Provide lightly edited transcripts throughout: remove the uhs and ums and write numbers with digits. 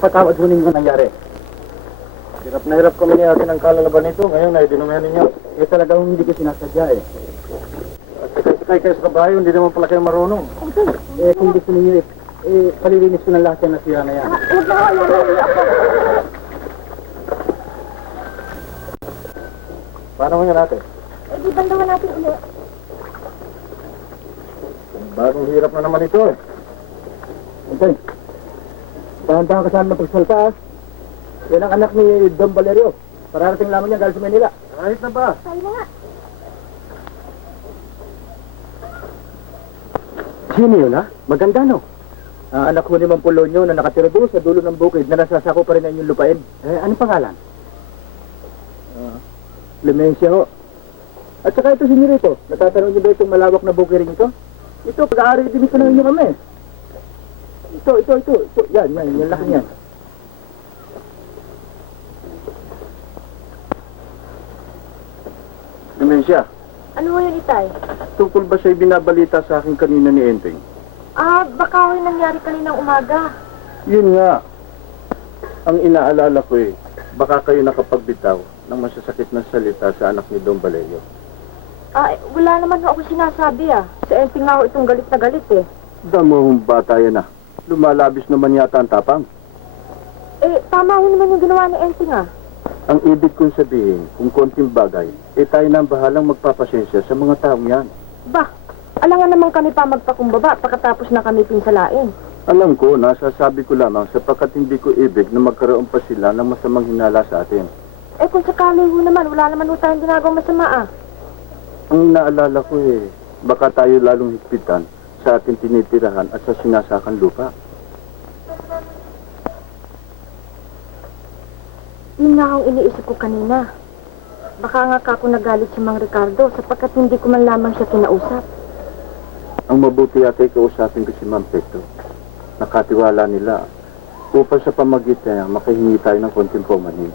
Napatawad ho ninyo nangyari. Hirap na hirap kami niya ng kalalaban nito. Ngayon ay dinumayan ninyo. Eh talagang hindi ko sinasadya eh. At sakay kayo sa kabayo, hindi naman pala kayo marunong. Eh kung gusto ninyo palilinis ko ng lahat yan nasira na yan. Huwag na ako, ako. Paano mo yan natin? Eh, di bandawan natin ulit. Bagong hirap na naman ito eh. Okay. Tahan-tahan ka saan magpagsalta ah. Yan ang anak ni Don Valerio. Pararating lamang niya galing sa Manila. Kahit na ba? Tayo na nga. Sino yun ha? Maganda no? Anak ko ni Mang Polonio na nakatira doon sa dulo ng bukid na nasasako pa rin ang inyong lupain. Eh, anong pangalan? Clemencia ho. At saka ito si Mirito. Natatanong niyo ba itong malawak na bukiring ito? Ito, pag-aari din ito ng inyong kami. Ito. Yan, laki yan. Demensia, Ano mo yun, Itay? tungkol ba siya'y binabalita sa akin kanina ni Enteng? Baka may nangyari kaninang umaga. Yun nga. Ang inaalala ko eh, baka kayo nakapagbitaw ng masasakit na salita sa anak ni Don Valerio. Wala naman ako sinasabi Sa Enteng nga ako itong galit na galit eh. Damong bata yan ah. Lumalabis naman yata ang tapang. Tama ho naman yung ginawa ni Enteng Ang ibig kong sabihin, kung konting bagay, tayo na ang bahalang magpapasensya sa mga taong yan. Alangan naman kami pa magpakumbaba pagkatapos na kami pinsalain. Alam ko, nasasabi ko lamang sapagkat hindi ko ibig na magkaroon pa sila ng masamang hinala sa atin. Kung sakali ho naman, wala naman ho tayong ginagawang masama Ang naalala ko baka tayo lalong higpitan sa ating tinitirahan at sa sinasakan lupa. Yun nga ang iniisip ko kanina. Baka nga kako nagalit si Mang Ricardo sapagkat hindi ko man lamang siya kinausap. Ang mabuti yata ay kausapin ko si Ma'am Petro. Nakatiwala nila upang sa pamagitan niya makahingi tayo ng konting paumanhin.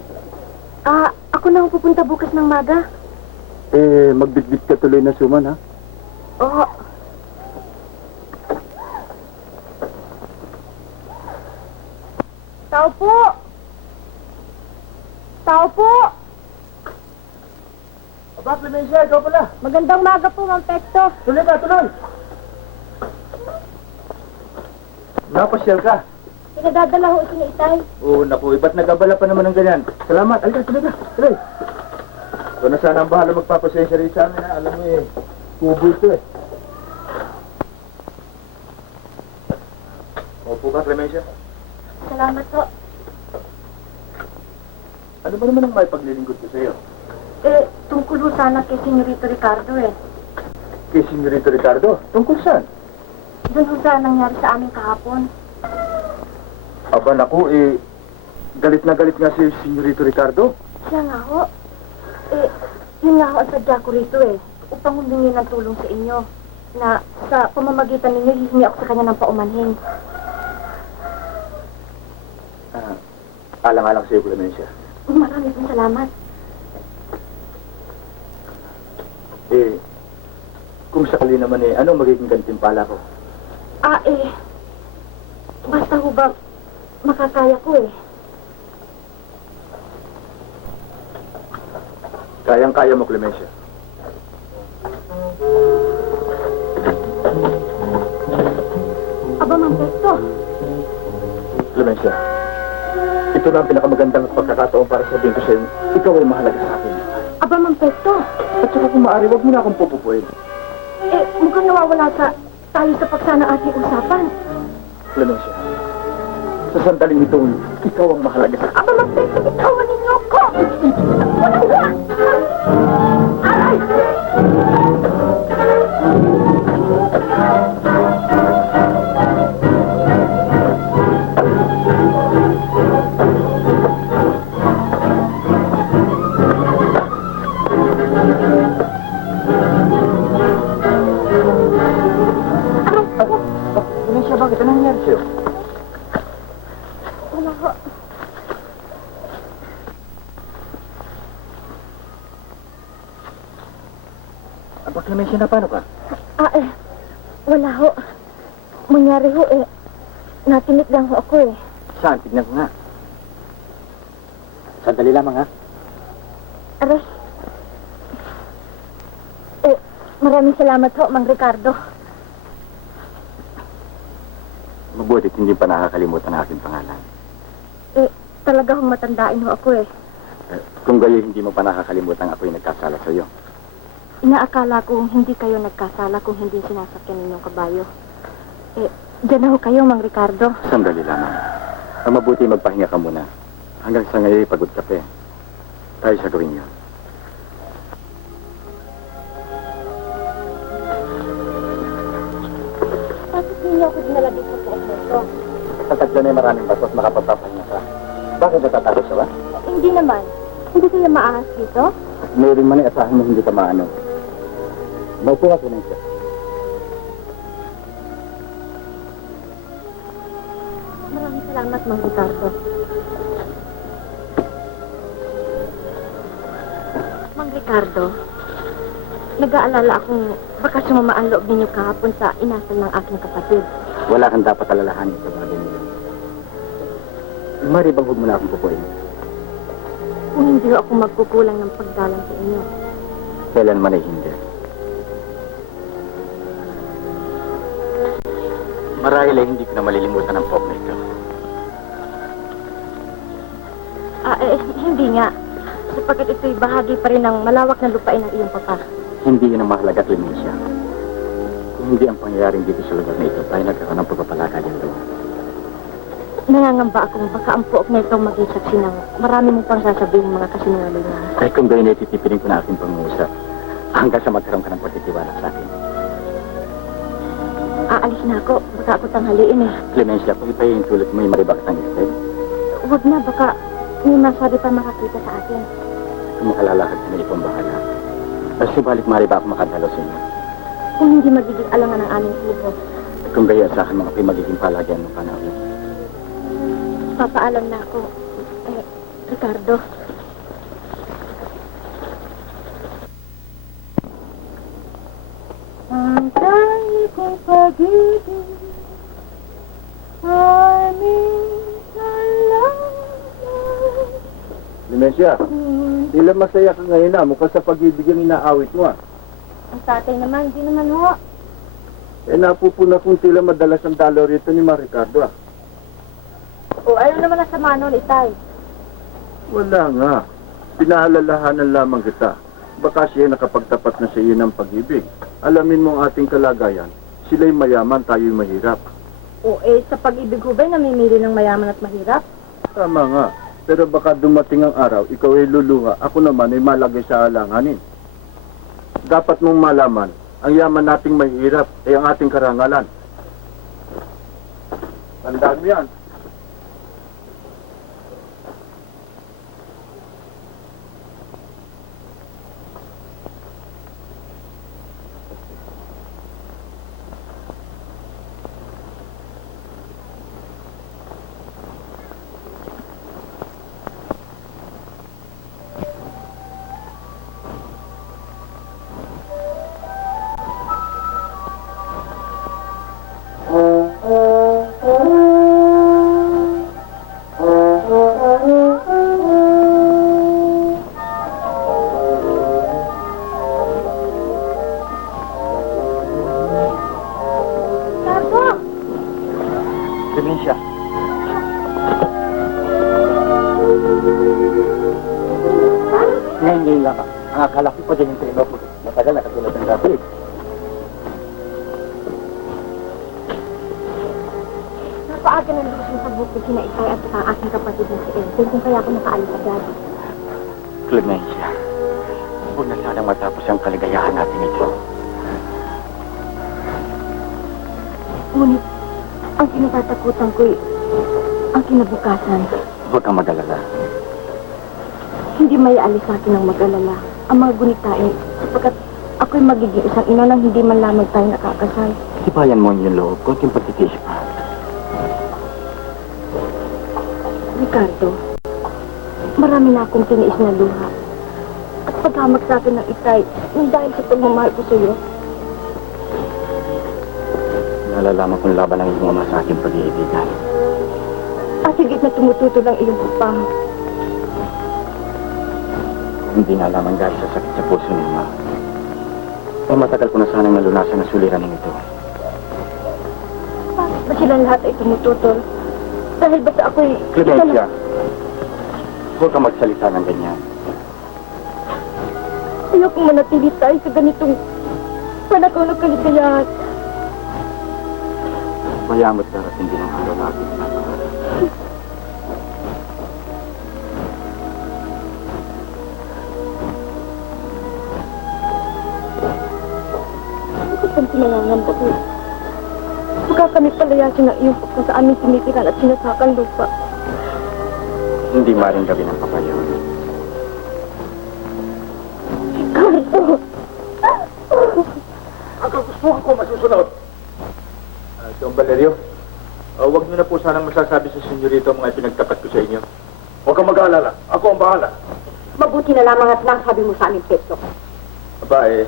Ako na pupunta bukas ng maga. Magbitbit ka tuloy na suman, ha? Oo. Tao po! Tao po! Aba, Clemencia, ikaw pala. Magandang maga po, Mang Pekto. Tuloy. Napasyal ka. Pinadadala ho ito ni Itay. Oo, naku, ba't nagabala pa naman ng ganyan? Salamat, alika, tuloy. Ito na sana ang bahala magpapasensya rin sa amin, ha? Alam mo kubo ito Opo ka, Clemencia? Salamat po. Ano ba naman ang may paglilingkod ko sa iyo? Tungkol ho sana kay Senyorito Ricardo Kay Senyorito Ricardo? Tungkol saan? Doon ho sana nangyari sa amin kahapon. Aba, naku, galit na galit nga si Senyorito Ricardo. Siya nga ho. Yun nga ho ang sadya ko rito upang humingi ng tulong sa inyo na sa pamamagitan ninyo hihingi ako sa kanya ng paumanhin. Alang-alang sa iyo, Clemencia. Maraming pong salamat. Kung sakali naman ano magiging gantimpala ko? Basta ho ba makakaya ko Kayang-kaya mo, Clemencia. Aba, Mang Pekto. Clemencia, ito na ang pinakamagandang pagkakataon para sabihin ko sa'yo, ikaw ay mahalaga sa akin. Aba, Mang Pekto. At saka kung maaari, huwag mo na akong pupupuin. Mukhang nawawala tayo sa paksa ng ating usapan. Clemencia, sa sandaling ito, ikaw ang mahalaga sa akin. Aba, Mang Pekto, bitawan ninyo ko! Wala! Aray! Clemencia, bakit? Anong nangyari sa'yo? Wala ho. Aba, Clemencia, na paano ka? Wala ho. Mangyari ho natinik lang ho ako Saan? Tignan ko nga. Sandali lamang, ha? Aray. Maraming salamat ho, Mang Ricardo. Mabutit hindi pa nakakalimutan ang aking pangalan. Talaga hong matandain ho ako eh. Kung gayon hindi mo pa nakakalimutan ako'y nagkasala sa iyo. Inaakala kong hindi kayo nagkasala kung hindi sinasakyan ninyong kabayo. Diyan na ho kayo, Mang Ricardo. Sandali lamang. Ang mabuti magpahinga ka muna. Hanggang sa ngayon pagod ka pa. Tayo sa gawin yun. Bakit ninyo ako dinala dito sa pook nito? Kapag dyan ay maraming batos, makapagpapahinga ka. Bakit natatakot ka ba? Hindi naman. Hindi kayo maahas dito? Mayroon man ay asahan mo hindi ka maano. Maupo ka na siya. Maraming salamat, Mang Ricardo. Mang Ricardo, nag-aalala akong baka sumama ang loob ninyo kahapon sa inasal ng aking kapatid. Wala kang dapat alalahanin sa bagay nila. Mari bang huwag mo na akong pupuin? Kung hindi ho ako magkukulang ng pagdalang sa inyo. Kailan man ay hindi. Marahil ay hindi ko na malilimutan ang pop na ito. Hindi nga. Sapagkat ito'y bahagi pa rin ng malawak na lupain ng iyong papa. Hindi yun ang mahalaga, Clemencia. Kung hindi ang pangyayaring dito sa lugar na ito, tayo nagkaroon ng pagpapalagay yung doon. Nangangamba akong baka ang puok na itong maging saksi ng marami mong pang sasabihin mga kasinungalingan. Ay kung gayon ay titipirin ko na aking pangungusap hanggang sa magkaroon ka ng pagtitiwala sa akin. Aalis na ako. Baka ako tanghaliin eh. Clemencia, kung ipahin tulad mo yung maribak ng isip, Huwag na, baka may masabi pa makakita sa atin. kung makalalakad ka na itong bahala. Mas subalit mariba ako makadalo sa inyo. Kung hindi magiging alangan ng aming puso, At kung gayon sa akin mga pa'y magiging palagyan ng panahon. papaalam na ako. Ricardo. Ang dahil kong pag-ibig ay minsan lang. Clemencia, tila masaya ka ngayon na. Mukhang sa pag-ibig ang inaawit mo, ah. Ang tatay naman, di naman ho. Napupuna kung tila madalas ang dalaw rito ni Mang Ricardo, ah. O, ano naman ang sama nun, itay? Wala nga. Pinahalalahanan lamang kita. Baka siya nakapagtapat na sa iyo ng pag-ibig. Alamin mo ang ating kalagayan. Sila'y mayaman, tayo'y mahirap. O, sa pag-ibig ho ba'y namimili ng mayaman at mahirap? Tama nga. Pero baka dumating ang araw, ikaw ay luluha. Ako naman ay malagay sa alanganin. Dapat mong malaman, ang yaman nating mahirap ay ang ating karangalan. Tandaan mo yan. Clemencia. Ngayon lang. Ang akala ko pa din yung trino ko. Matagal na katulad ng gabi. Napaaga ng lusong sa bukid sina Itay at sa aking kapatid na si Elton kung kaya ako nakaalis agad. Clemencia, huwag na sanang matapos ang kaligayahan natin ito. Ngunit, ang kinatatakutan ko'y ang kinabukasan. Huwag kang mag-alala. Hindi may alis sa akin ang mag-alala. Ang mga gunitain, sapagkat ako'y magiging isang ina nang hindi man lamang tayo nakakasal. Sipayan mo yung loob, konting pagtitis pa. Ricardo, marami na akong tiniis na luha. At paghamag sa akin ng Itay, yung dahil sa pagmamahal ko sa iyo, Nalalaman kong laban ang iyong ama sa aking pag-iibigan. At higit na tumututo ng iyong papa. Hindi na lamang dahil sa sakit sa puso ni Ma. Matagal ko na sanang nalunasan ang suliranin ito. Bakit ba silang lahat ay tumututol? Dahil ba sa ako'y... Clemencia, huwag ka magsalita ng ganyan. Ayokong manatili tayo sa ganitong panahon ng kaligayahan. Mayamat darating din ang araw natin. Bakit ang pinangangamba ko? Baka kami palayasin ng iyong papa sa aming tinitiran at sinasakang lupa. Hindi maring gabi ng papayaw. Ricardo! Ang kagustuhan ko masusunod. Don Valerio, huwag niyo na po sanang masasabi sa senyorito ang mga pinagtapat ko sa inyo. Huwag kang mag-aalala. Ako ang bahala. Mabuti na lamang at nasabi mo sa aming peso. Aba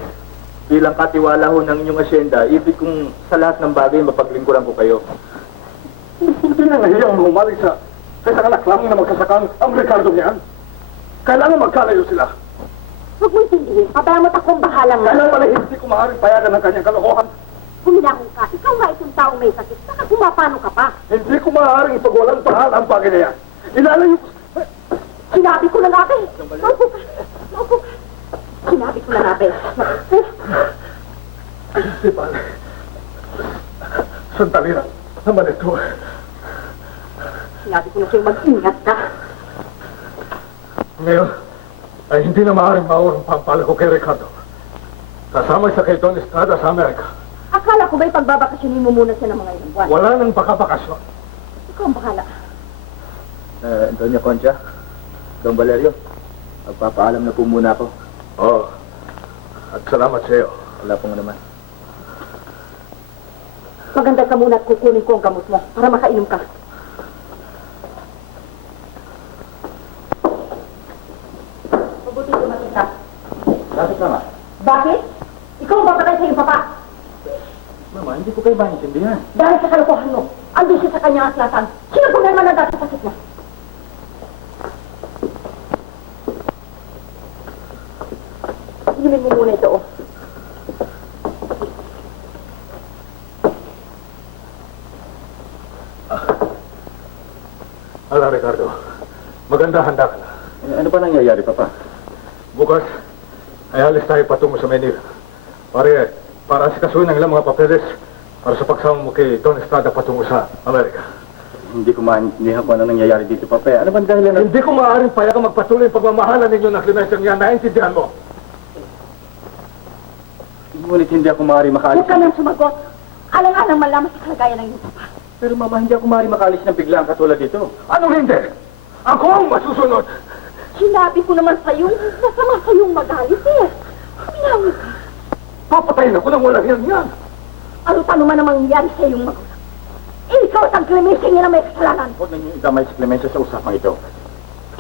bilang katiwala ho ng inyong asyenda, ibig kong sa lahat ng bagay mapaglingkuran ko kayo. Hindi na nahiyang humalik sa isang anak lamang na magkasakang ang Ricardo niyan. Kailangan magkalayo sila. Huwag mo intindihin. Pabayang mo akong bahala nga. Kailangan pala hindi ko maaaring payagan ng kanyang kalokohan. Huminahon ka. Ikaw nga itong taong may sakit. Saka kumapano ka pa. Hindi ko maaaring ipagwalang pahala ang bagay na yan. Ilalayo ko. Sinabi ko na nga ba eh. Maupo ka. Maupo ka. Sinabi ko na nga ba eh. Hindi ba? Sandali na. Naman ito. Sinabi ko na sa'yo mag-ingat ka. Ngayon, ay hindi na maaaring maurang pampala ko kay Ricardo. Kasama sa kay Don Estrada sa Amerika. Akala ko ba'y pagbabakasyonin mo muna siya ng mga ilang buwan? Wala nang bakabakasyon. Ikaw ang bahala. Doña Concha, Don Valerio, magpapaalam na po muna ako. Oo. At salamat sa iyo. Wala pong naman. Maganda ka muna at kukunin ko ang gamot mo para makainom ka. Mabuti dumating ka. Bakit mama? Bakit? Ikaw ang papatay sa iyong papa. Mama, hindi ko kayo maintindihan. Dahil sa kalokohan mo, andun siya sa kanyang aslatan. Sino po naman ang dati sa sakit niya? Inumin mo muna ito, oh. Ala, Ricardo. Maganda handa ka na. Ano pa nangyayari, Papa? Bukas, ay alis tayo patungo sa Manila. Para asikasuhin ang ilang mga papeles para sa pagsama mo kay Don Estrada patungo sa Amerika. Hindi ko maintindihan kung ano nangyayari dito, Papa. Ano bang dahilan Hindi ko maaaring payagang magpatuloy ang pagmamahalan ninyo ng Clemencia niya. Naintindihan mo? Ngunit hindi ako maaari makaalis. Huwag ka nang sumagot. Alang-alang malaman sa kalagayan ng iyong papa. Pero Mama, hindi ako maaari makaalis ng biglang katulad dito. Anong hindi? Ako ang masusunod. Sinabi ko naman sa'yo, masama sa'yong magalit eh. Pinawin ka. Papatayin ako ng walang yan. Ano pa naman ang mangyayari sa iyong magulang? Ikaw at ang Clemencia niya na may kasalanan. Huwag na niyo idamay si Clemencia sa usapang ito.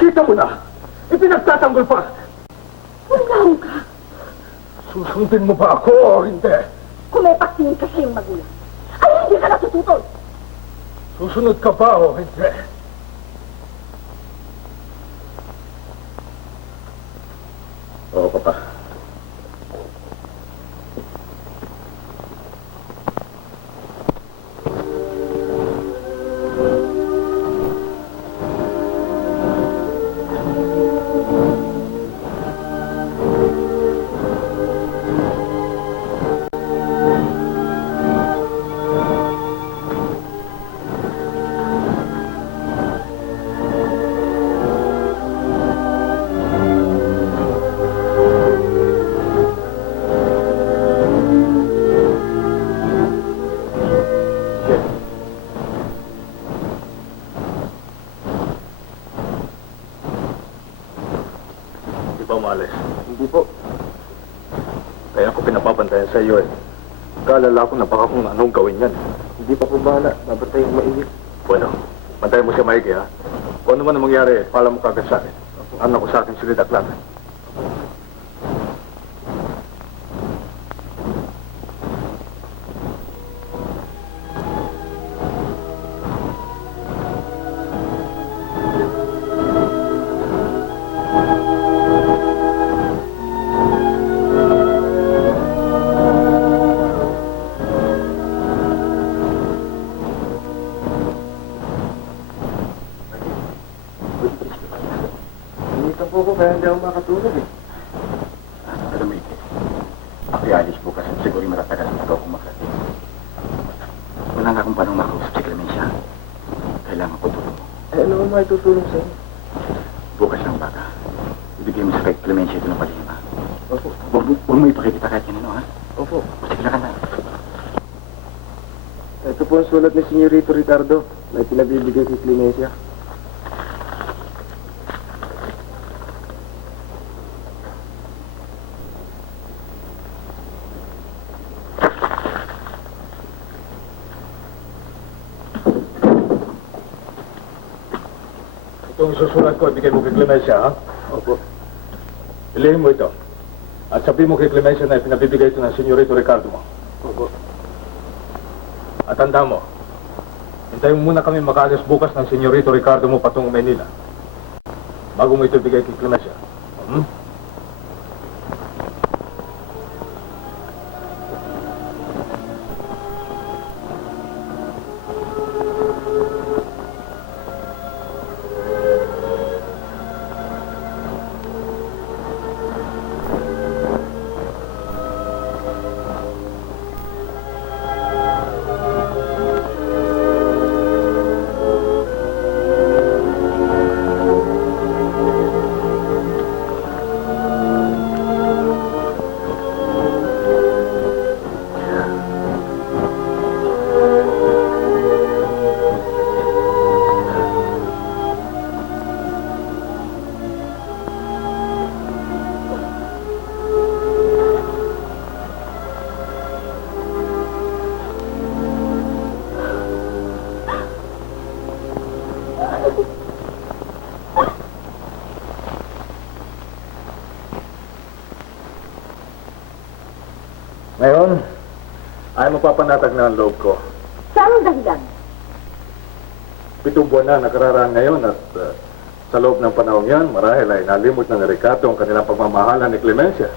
Kita mo na. Ipinagtatanggol pa. Huwag ka. Susundin mo ba ako o hindi? Kung may paksinin ka sa iyong magulang, ay hindi ka natututol. Susunod ka ba o hindi? Oo, Papa. Di ba umalis? Hindi po. Kaya ako pinapapantayan sa iyo eh. Kaalala ko na baka kung anong gawin yan. Hindi pa po bahala. Babantayin mainit. Bueno, bantayan mo siya maigi ha. Kung ano man ang mangyari, pala mo kagad sa akin. Anak ko sa akin si Ridaklan. Nagugutom po ko kaya hindi ako makatulog eh. Alam mo, Ike, ako'y alis bukas at siguro matatagal na ikaw kumakating. Wala nga akong paano makausap si Clemencia. Kailangan ko tulong mo. Eh, ano mo may tutulong sa'yo? Bukas lang baka. Ibigay mo sa kay Clemencia ito ng palima. Opo. Huwag mo ipakikita kahit kanino, ha? Opo. Sige lang ka na. Ito po ang sulat ni Senyorito Ricardo. May pinabibigay kay Clemencia. Itong susulat ko, ibigay mo kay Clemencia, ha? Opo. Ilihim mo ito. At sabihin mo kay Clemencia na pinabibigay ito ng Senyorito Ricardo mo. Opo. At tanda mo, hintayin mo muna kami makaalis bukas ng Senyorito Ricardo mo patungong Manila. Bago mo ito ibigay kay Clemencia. Hmm? Ngayon, ay mapapanatag na ang loob ko. Saan ang dahilan? 7 buwan na nakararaan ngayon at sa loob ng panahon yan, marahil ay nalimot na ni Ricardo ang kanilang pagmamahalan ni Clemencia.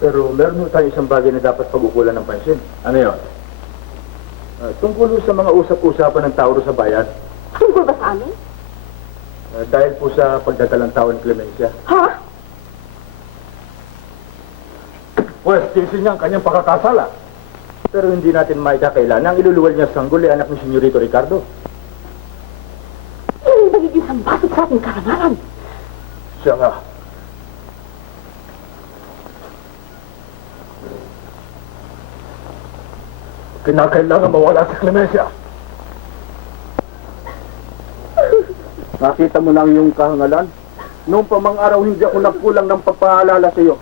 Pero meron mo tayo isang bagay na dapat pag-ukulan ng pansin. Ano yun? Tungkol sa mga usap-usapan ng tao sa bayan, Tungkol ba sa amin? dahil po sa pagdadalang tao ni Clemencia. Ha? Pues, tiisin niya ang kanyang pagkakasala. Pero hindi natin maikakailan ang iluluwal niya sa sanggol ay anak ni Senyorito Ricardo. Yan ang magiging sambatot sa ating karangalan. Siya nga. Kinakailangan mawala si Clemencia. Nakita mo na ang iyong kahangalan? Noong pamang araw hindi ako nagkulang ng pagpaalala sa iyo.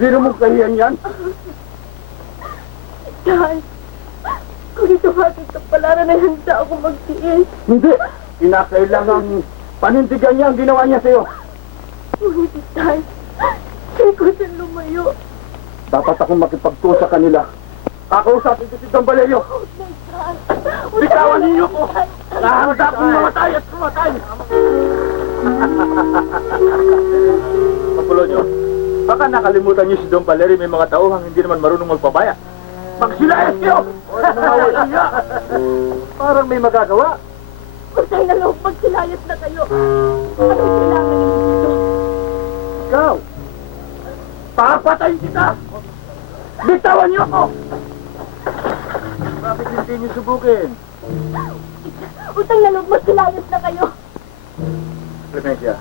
Biro mo kahiyan yan? Dahil, kung ito ating kapalaran ay handa ako magtiis. Hindi. Kinakailangan panindigan niya ang ginawa niya sa iyo. Ngunit dahil, sa'yo ko siya lumayo. Dapat akong makipagtuwa sa kanila. Kakausapin ko si Dambaleyo. Bitawan ninyo ko! Nahanda akong mamatay at mamatay! Apolonio, baka nakalimutan niyo si Don Valeri, may mga tauhang hindi naman marunong magpabaya. Magsilayas kayo! Parang may magagawa. Usay na loob, magsilayas na kayo. Anong kailangan ninyo dito? Ikaw! Papatayin kita! Bitawan niyo ako! Bakit hindi niyo subukin? Utang na loob, magsilayas na kayo. Clemencia,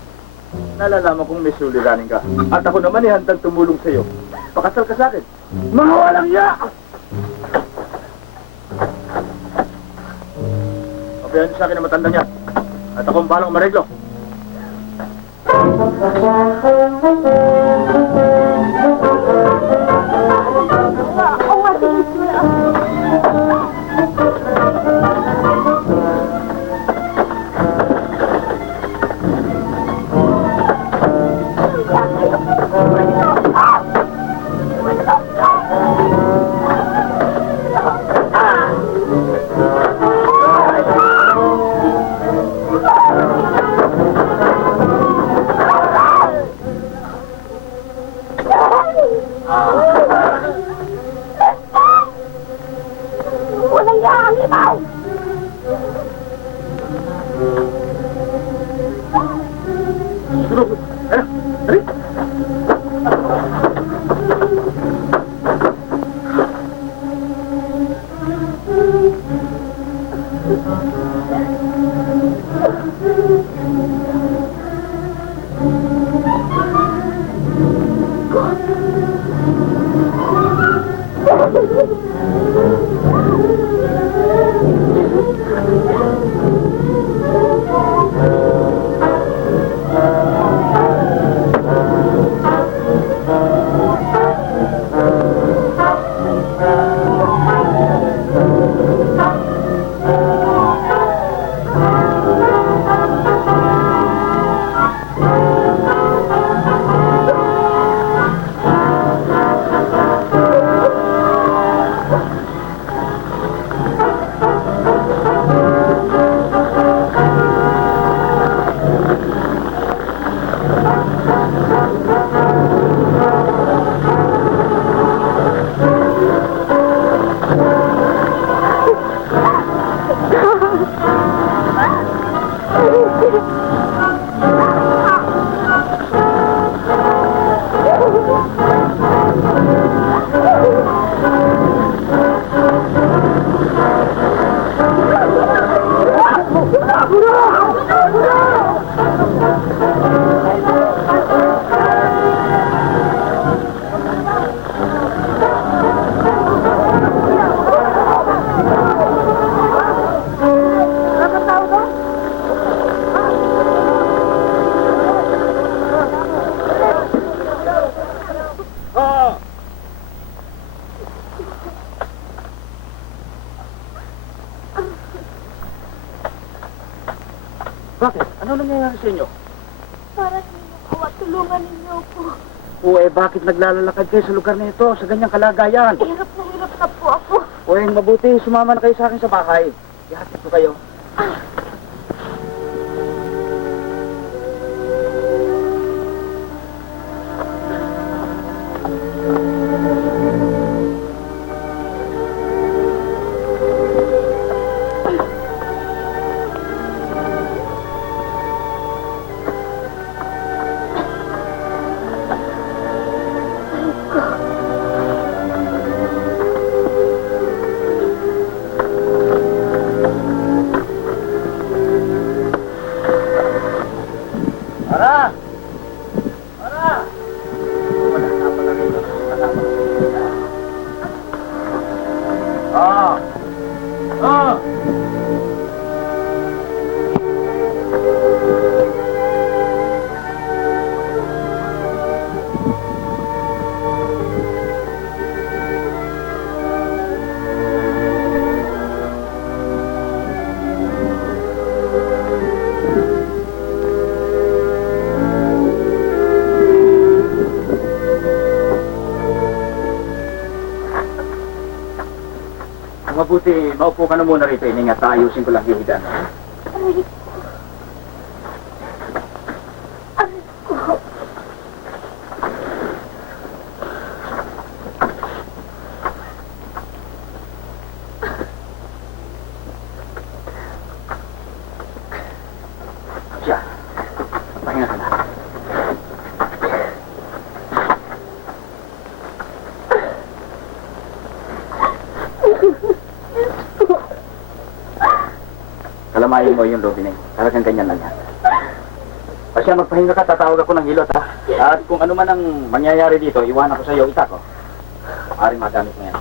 nalalaman kong may suliranin ka. At ako naman ay handang tumulong sa iyo. Pakasal ka sa akin. Mga walang iya! Pabayaan niyo sa akin ang matandang yan. At ako ang bahalang umareglo. Oo, sige, sila. Bakit? Ano nangyayari sa inyo? Parang inyong awa, tulungan ninyo ako. Bakit naglalalakad kayo sa lugar na ito, sa ganyang kalagayan? Hirap na po ako. Mabuti, sumama na kayo sa akin sa bahay. Ihatid ko kayo. Mabuti, maupo ka na muna rito, Ining, at ayusin ko lang yung hidan. Siya, pahinga ka na. Kalamayin mo yung lobby na yun. Talagang ganyan lang yan. Pasya, magpahinga ka, tatawag ako ng hilot, ha? At kung ano man ang mangyayari dito, iwanan ko sa iyo, itak ko. Maaaring magamit mo yan.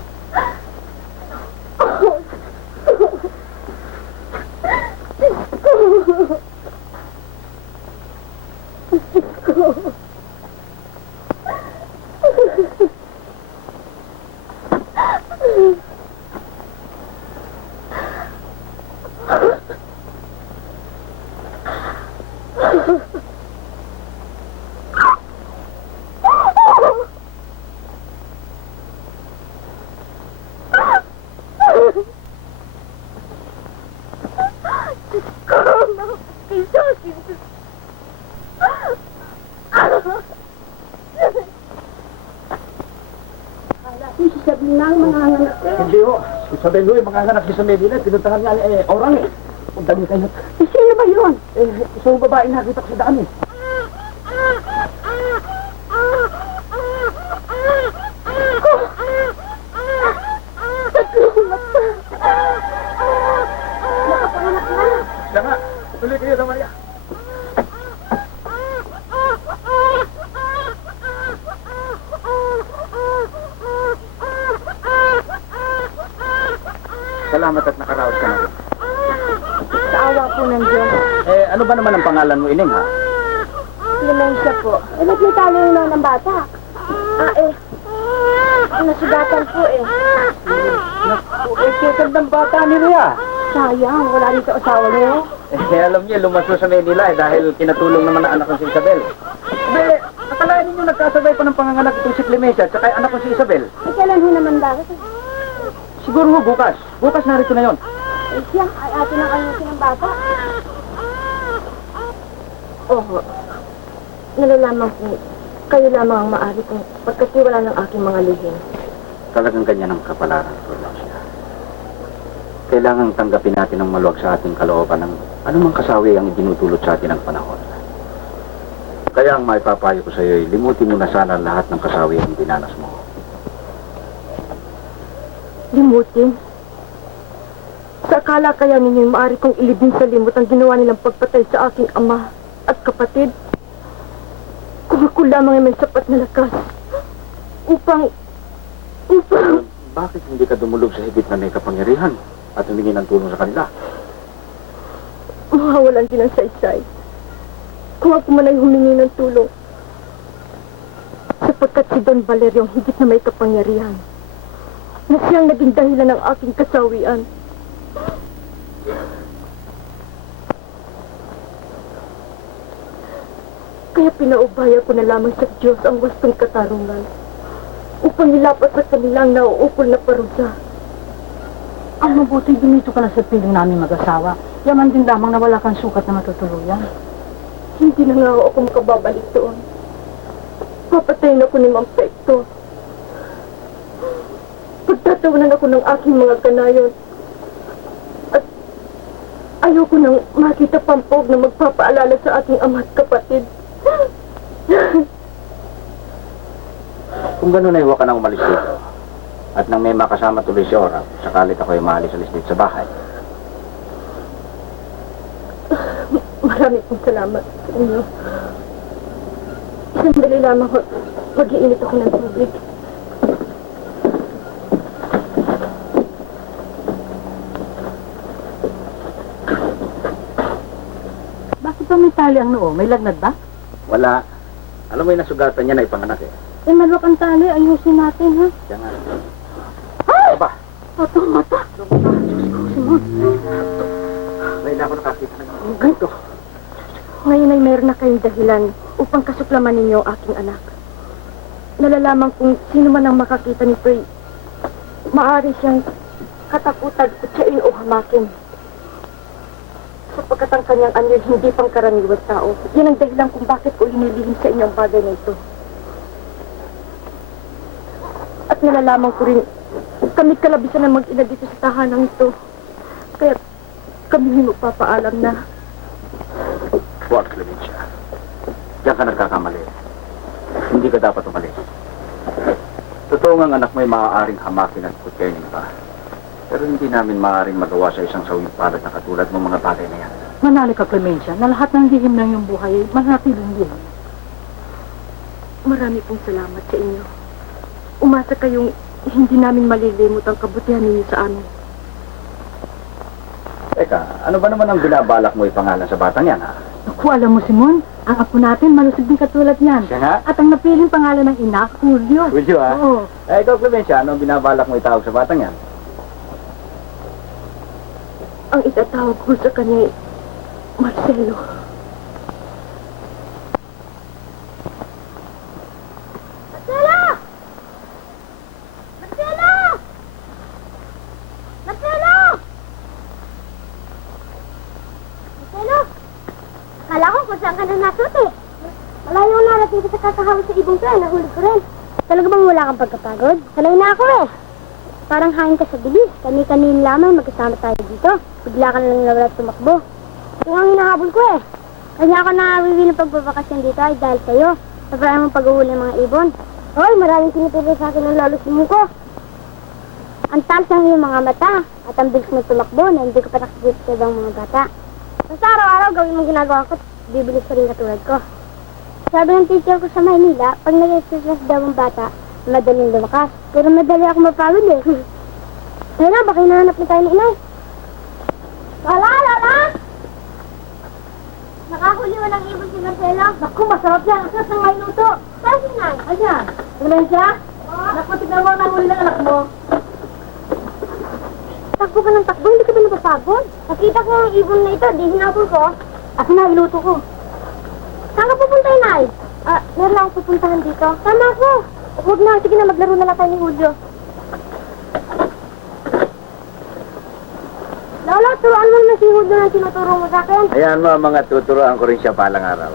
Hindi ho. Sabihin ho, yung mga anak sa Medina, pinuntahan nga ni Orang eh. Punta niyo kayo. Sino ba yun? Isang babae nakita ko sa daan eh. Salamat at nakaraos ka na rin. Sa awa po ng Diyos. Eh, ano ba naman ang pangalan mo, Ining, ha? Clemencia po. Eh, ba't may talo yung ng bata? Nasugatan po eh. Ekitad ng bata ni Ria. Sayang, wala rito asawa niyo. Eh, alam niya, lumaso sa Manila eh, dahil kinatulong naman ang anak ko si Isabel. Hindi, akalain ninyo nagkasabay pa ng panganganak itong si Clemencia at saka anak ko si Isabel. Eh, kailan ho naman dapat? Siguro ho, bukas. Bukas narito na yon. Eh, siya, ay atin ang ayusin ng bata. Oo. Nalalaman ko, kayo lamang ang maaari kong pagkatiwala ng aking mga lihim. Talagang ganyan ang kapalaran ko lang siya. Kailangang tanggapin natin ang maluwag sa ating kalooban ng anumang kasawi ang idinutulot sa atin ng panahon. Kaya ang maipapayo ko sa iyo ay limutin mo na sana lahat ng kasawi ang dinanas mo. Limutin? Sa akala kaya ninyo maaari kong ilibing sa limot ang ginawa nilang pagpatay sa aking ama at kapatid? Kung ako lamang ay may sapat na lakas upang... Bakit hindi ka dumulog sa higit na may kapangyarihan at humingi ng tulong sa kanila? Mawawalan din ang saysay. Kung ako man ay humingi ng tulong. Sapagkat si Don Valerio ang higit na may kapangyarihan. Na siyang naging dahilan ng aking kasawian. Kaya pinaubaya ko na lamang sa Diyos ang wastong katarungan upang ilapat sa kanilang nauukol na parusa. Ang mabuti dumito ka na sa piling namin mag-asawa. Yaman din lamang na wala kang sukat na matutuluyan. Hindi na nga ako makababalik doon. Papatayin ako ni Mang Pekto. Pagtatawanan ako ng aking mga kanayon. At ayoko nang makita pampog na magpapaalala sa aking ama at kapatid. Kung gano'n ay huwag ka nang umalis dito. At nang may makasama tuloy si Ora, sakalit ako ay maalis-alis dito sa bahay. Marami pong salamat sa inyo. Sandali lamang ho. Mag-iinit ako ng tubig. Bakit ba may tali ang noo? May lagnat ba? Wala. Alam mo yung nasugatan niya na ipanganak eh. Eh, maluwag ang tali. Ayusin natin, ha? Kaya nga. Ano ba? Atong mata. Simon. Ngayon na ako nakakita ng ganito. Ngayon ay mayroon na kayong dahilan upang kasuklaman ninyo ang aking anak. Nalalaman kung sino man ang makakita nito'y maaari siyang katakutan, kutsain o hamakin. Sapagkat ang kanyang anyo hindi pang karaniwang tao. Yan ang dahilan kung bakit ko inilihim sa inyo ang bagay na ito. At nalalaman ko rin, kami kalabisan ng mag-ina dito sa tahanang ito. Kaya kami magpapaalam na. Huwag, Clemencia. Diyan ka nagkakamali. Hindi ka dapat umalis. Totoo nga ang anak mo ay maaaring hamakin at kutyainin pa. Pero hindi namin maaaring magawa sa isang sawing palad na katulad ng mga bagay na yan. Manali ka, Clemencia, na lahat ng lihim ng iyong buhay ay manatiling lihim. Marami pong salamat sa inyo. Umasa kayong hindi namin malilimot ang kabutihan ninyo sa amin. Teka, ano ba naman ang binabalak mo ipangalan sa batang yan, ha? Naku, alam mo, Simon, ang apo natin malusog din katulad niyan. Siya nga? At ang napiling pangalan ng ina, Julio. Will you, ha? Oo. Eh, ikaw, Clemencia, ano ang binabalak mo itawag sa batang yan? Ang itatawag ko sa kanya ay Marcelo. Marcelo! Marcelo! Marcelo! Marcelo! Kala ko kung saan ka na natuto. Malayo na narating ko sa kakahawin sa ibong ka, nahulog ko rin. Talaga bang wala kang pagkapagod? Sanay na ako eh. Parang hain ka sa bilis. Kani-kanin lamang magkasama tayo dito. Bigla ka na lang nawala tumakbo. Ito nga ang hinahabol ko eh. Kanya ako nawiwi ng pagbabakasyon dito ay dahil sa'yo. Sa parang mong pag-uuli ng mga ibon. Hoy, maraming sinipili sa akin ng lalo sumuko. Ang talas ng iyong mga mata at ang bilis mo tumakbo na hindi ko pa nakikita sa ibang mga bata. Basta araw-araw gawin mong ginagawa ko, bibilis ka rin katulad ko. Sabi ng teacher ko sa Maynila, pag nag-exercise daw ang bata, madaling lumakas. Pero madali ako mapagod eh. Lola, baka hinahanap na tayo ni inay. Lola, Lola! Nakahuli mo ng ibon si Marcelo. Naku, masarap yan. Ang sarap ng may luto. Saan si inay? Ayan. Tingnan siya? Naku, tignan mo ang nahuli ng anak mo. Takbo ka ng takbo, hindi ka ba napapagod? Nakita ko ang ibon na ito, di hinabol ko. Ako na, iluto ko. Saan ka pupunta, inay? Meron lang akong pupuntahan dito. Tama ako. Huwag na, sige na, maglaro na lang tayo ni Julio. Lola, turuan mo na si Julio na tinuturo mo sa akin. Ayan mo, mga tuturuan ko rin siya palang araw.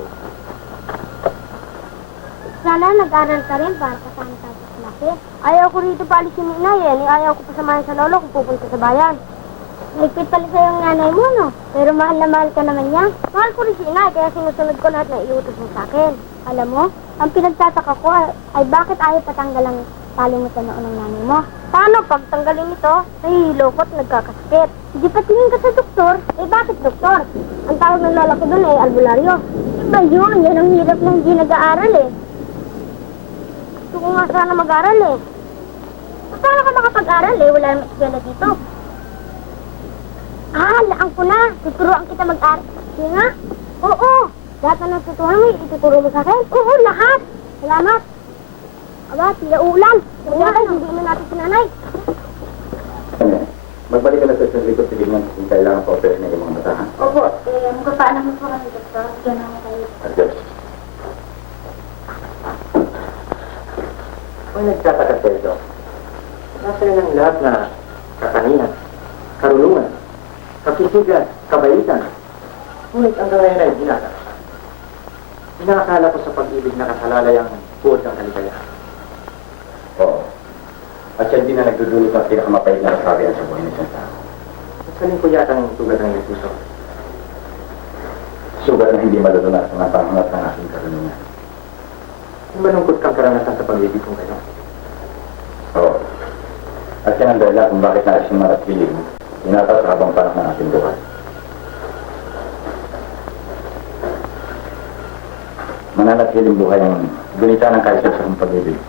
Sana nag-aral ka rin para kasama tayo sa klase. Ayaw ko rito paalisin ni inay eh. Ayaw ko pasamahin sa lolo kung pupunta sa bayan. Ligpit pala sa'yo ang nanay mo, no? Pero mahal na mahal ka naman niya. Mahal ko rin si inay, kaya sinusunod ko lahat na iutos mo sa akin. Alam mo, ang pinagtataka ko ay bakit ayaw patanggal ang palimutan noon ng nanay mo. Paano pag tanggalin ito, nahihilo ko at nagkakasakit? Hindi pa tingin ka sa doktor. Eh bakit doktor? Ang tawag ng lola ko doon ay albularyo. Iba yun, yan ang hirap ng hindi nag-aaral eh. Gusto ko nga sana mag-aral eh. Paano ka makapag-aral eh? Wala namang eskwela dito. Laan ko na. Tuturuan kita mag-aral. Sige nga? Oo. Lahat na natutuhan mo, ituturo mo sa akin? Oo, lahat. Salamat. Aba, tila ulan. Kaya hindi na natin si nanay. Magbalik ka na sa isang likod, tignan kung kailangan pa operation ng mga mata, ha? Opo, magkapaan naman po kami, doktor. Diyan naman kayo. Adjust. Kung nagtataka sa ito, nasa ng lahat na kakanihan, karunungan, kapisigan, kabaitan. Ngunit ang gawin na binata. Inakala ko sa pag-ibig na kasalalay ang buod ng kaligayahan. Oo. At siya din na nagdudulot ng pinakamapait na kasabihan sa buhay ng isang tao. Masaling ko yata ng sugat ng iyong puso. Sugat na hindi malulunas ang pangangat ng aking karunungan. Malungkot kang karanasan sa pag-ibig kong kayo. Oo. At yan ang dahilan kung bakit nais yung manatili mo. Inatas habang panahon ng ating buhay. Mananatiling buhay ang gunita ng kaisa sa kong pag-ibig.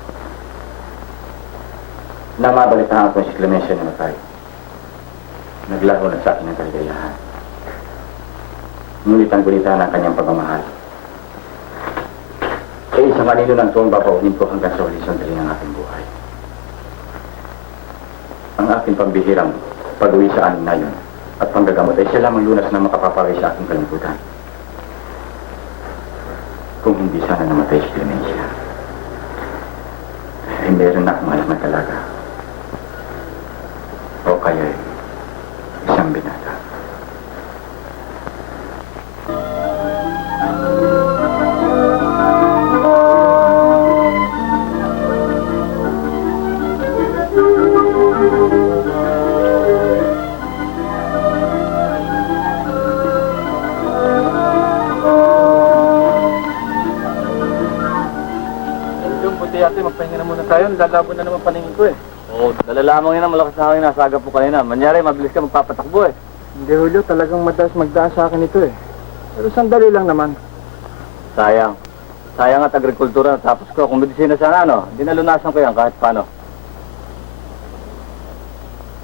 Na mabalitaan ako si Clemencia na matay. Naglaho na sa akin ang kaligayahan. Ngunit ang gunita ng kanyang pagmamahal. Ay isang anino ng tuwang babaunin ko hanggang sa ulisang dali ng aking buhay. Ang aking pambihirang pag-uwi sa anin na yun at panggagamot ay siya lamang lunas na makapapaway sa aking kalimutan. Kung hindi sana namatay si Clemencia, ay meron na akong anak na talaga. O kaya isang binata. Magpahinga na muna tayo. Lalabo na naman paningin ko eh. Oo, nalalamang yan ang malakas na hangin nasagap po kanina. Manyari, mabilis ka magpapatakbo eh. Hindi, Julio. Talagang madalas magdaan sa akin ito eh. Pero sandali lang naman. Sayang. Sayang at agrikultura. Tapos ko, kung medisina sana, ano, dinalunasan ko yan kahit paano.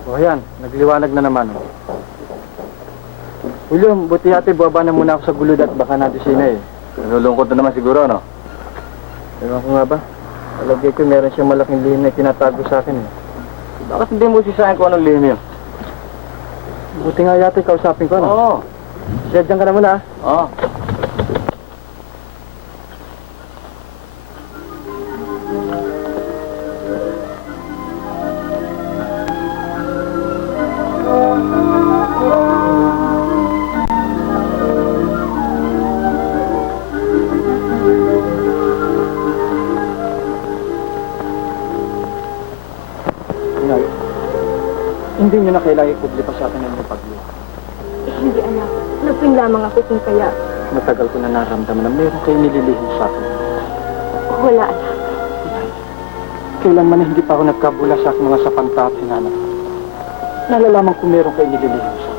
O yan, nagliwanag na naman. Julio, buti ate, buwaba na muna ako sa gulod at baka nadisina eh. Nalulungkot na naman siguro, no? Ewan ko nga ba? Alagay ko meron siyang malaking lihim na tinatago sa akin eh. Bakit hindi mo sisayan kung anong lihim yun? Buti nga yate, kausapin ko, no? Oo. Siya, dyan ka na muna, ah. Oo. Inay, hindi nyo na kailangan ipubliko sa akin ang inyong pagluha. Hindi, anak. Lupin lamang ako kung kaya. Matagal ko na naramdaman na meron kayo nililihim sa akin. Wala, anak. Kailanman hindi pa ako nagkabula sa aking mga sapanta at hinanap. Nalalaman ko meron kayo nililihim sa akin.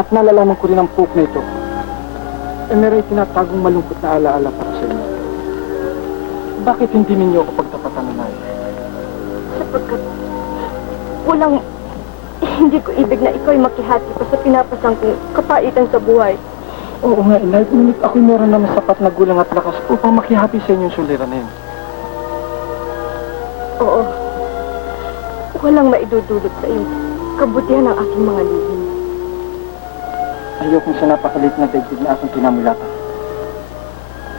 At nalalaman ko rin ang poke na ito. Eh meron itinatagong malungkot na alaala para sa inyo. Bakit hindi ninyo ako pagtapatan na? Sapagkat Hindi ko ibig na ikaw ay makihati pa sa pinapasang kong kapaitan sa buhay. Oo nga, inay. Ngunit ako'y meron naman sapat na gulang at lakas upang makihati sa inyong suliran na yun. Oo. Walang maidudulot sa iyo. Kabutihan ang aking mga lihim. Ayokong sa napakalit na daigdig na aking kinamulatan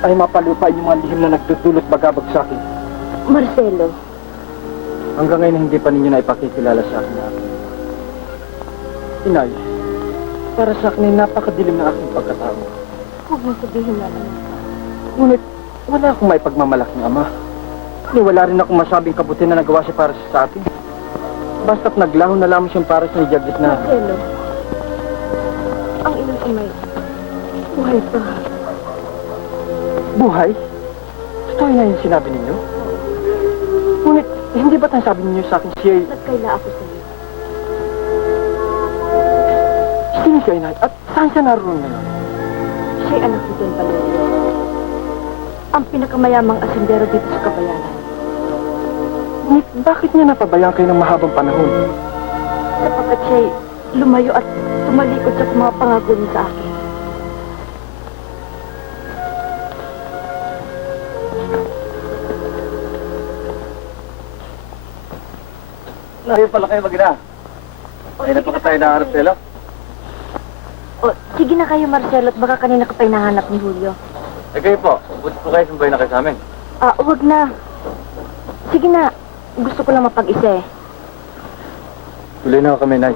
ay mapalupa yung mga lihim na nagdudulot bagabag sa akin. Marcelo, Hanggang ngayon hindi pa ninyo na ipakikilala sa akin na Inay, para sa akin ay napakadilim ng aking pagkatao. huwag mo sabihin na lang. Ngunit wala akong may pagmamalaking ama. Wala rin akong masabing kabuti na nagawa siya para sa atin. Basta't naglaho na lamang siyang para sa nijagit na... Marcelo, ang iyong amay, buhay pa. Buhay? Totoo na yung sinabi ninyo? Ngunit, hindi ba tayo sabi ninyo sa akin siya'y... Nagkaila ako sa iyo. Sino siya, Inay? At saan siya naroon ngayon? Siya'y anak ni Don Valerio. Ang pinakamayamang asindero dito sa kabayanan. Ngunit, bakit niya napabayaan kayo ng mahabang panahon? Sapagkat siya'y lumayo at tumalikod sa mga pangako niya sa akin. Ngayon pala kayo mag-ina. Ay na pa ka tayo naharap sila. O, sige na kayo, Marcelo, at baka kanina ka pa hinahanap ni Julio. Eh kayo po, buti po kayo sumbay na kayo sa amin. Huwag na. Sige na. Gusto ko lang mapag-isa eh. Tuloy na kami, Inay.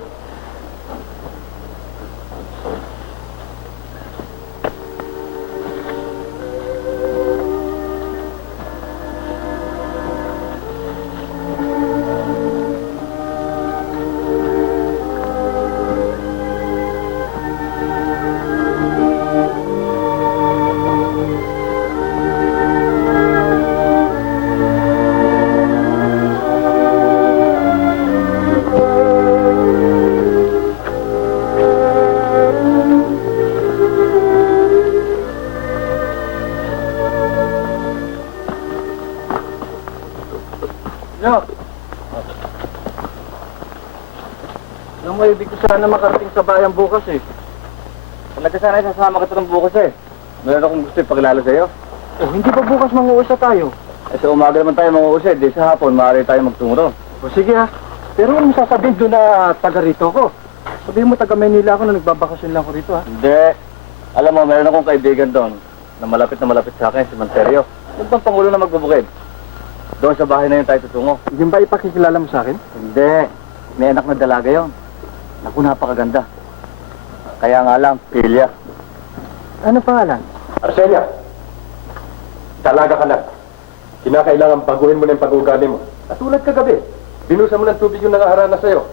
Alam mo, ibig ko sana makarating sa bayan bukas eh. Talaga sana sasama ka ng bukas eh. Meron akong gusto ipakilala sa'yo. Oh, hindi ba bukas manguusa tayo? Eh sa umaga naman tayo manguusid, di sa hapon maaari tayo magtungo. O sige ha. Pero ano sasabihin doon na taga rito ko? Sabihin mo taga Maynila ako na nagbabakasyon lang ko rito ha. Hindi. Alam mo, meron akong kaibigan doon na malapit sa akin, si Manterio. Yung bang pangulo na magbubukid. Doon sa bahay na yun tayo tutungo. Yung ba ipakikilala mo sa akin? Hindi. May anak na dalaga yon. Naku, napakaganda. Kaya nga lang, Pilya. Ano pangalan? Arcelia, talaga ka lang. Kinakailangan baguhin mo na yung pag-uugali mo. At tulad kagabi, binusa mo ng tubig yung nangaharana sa'yo.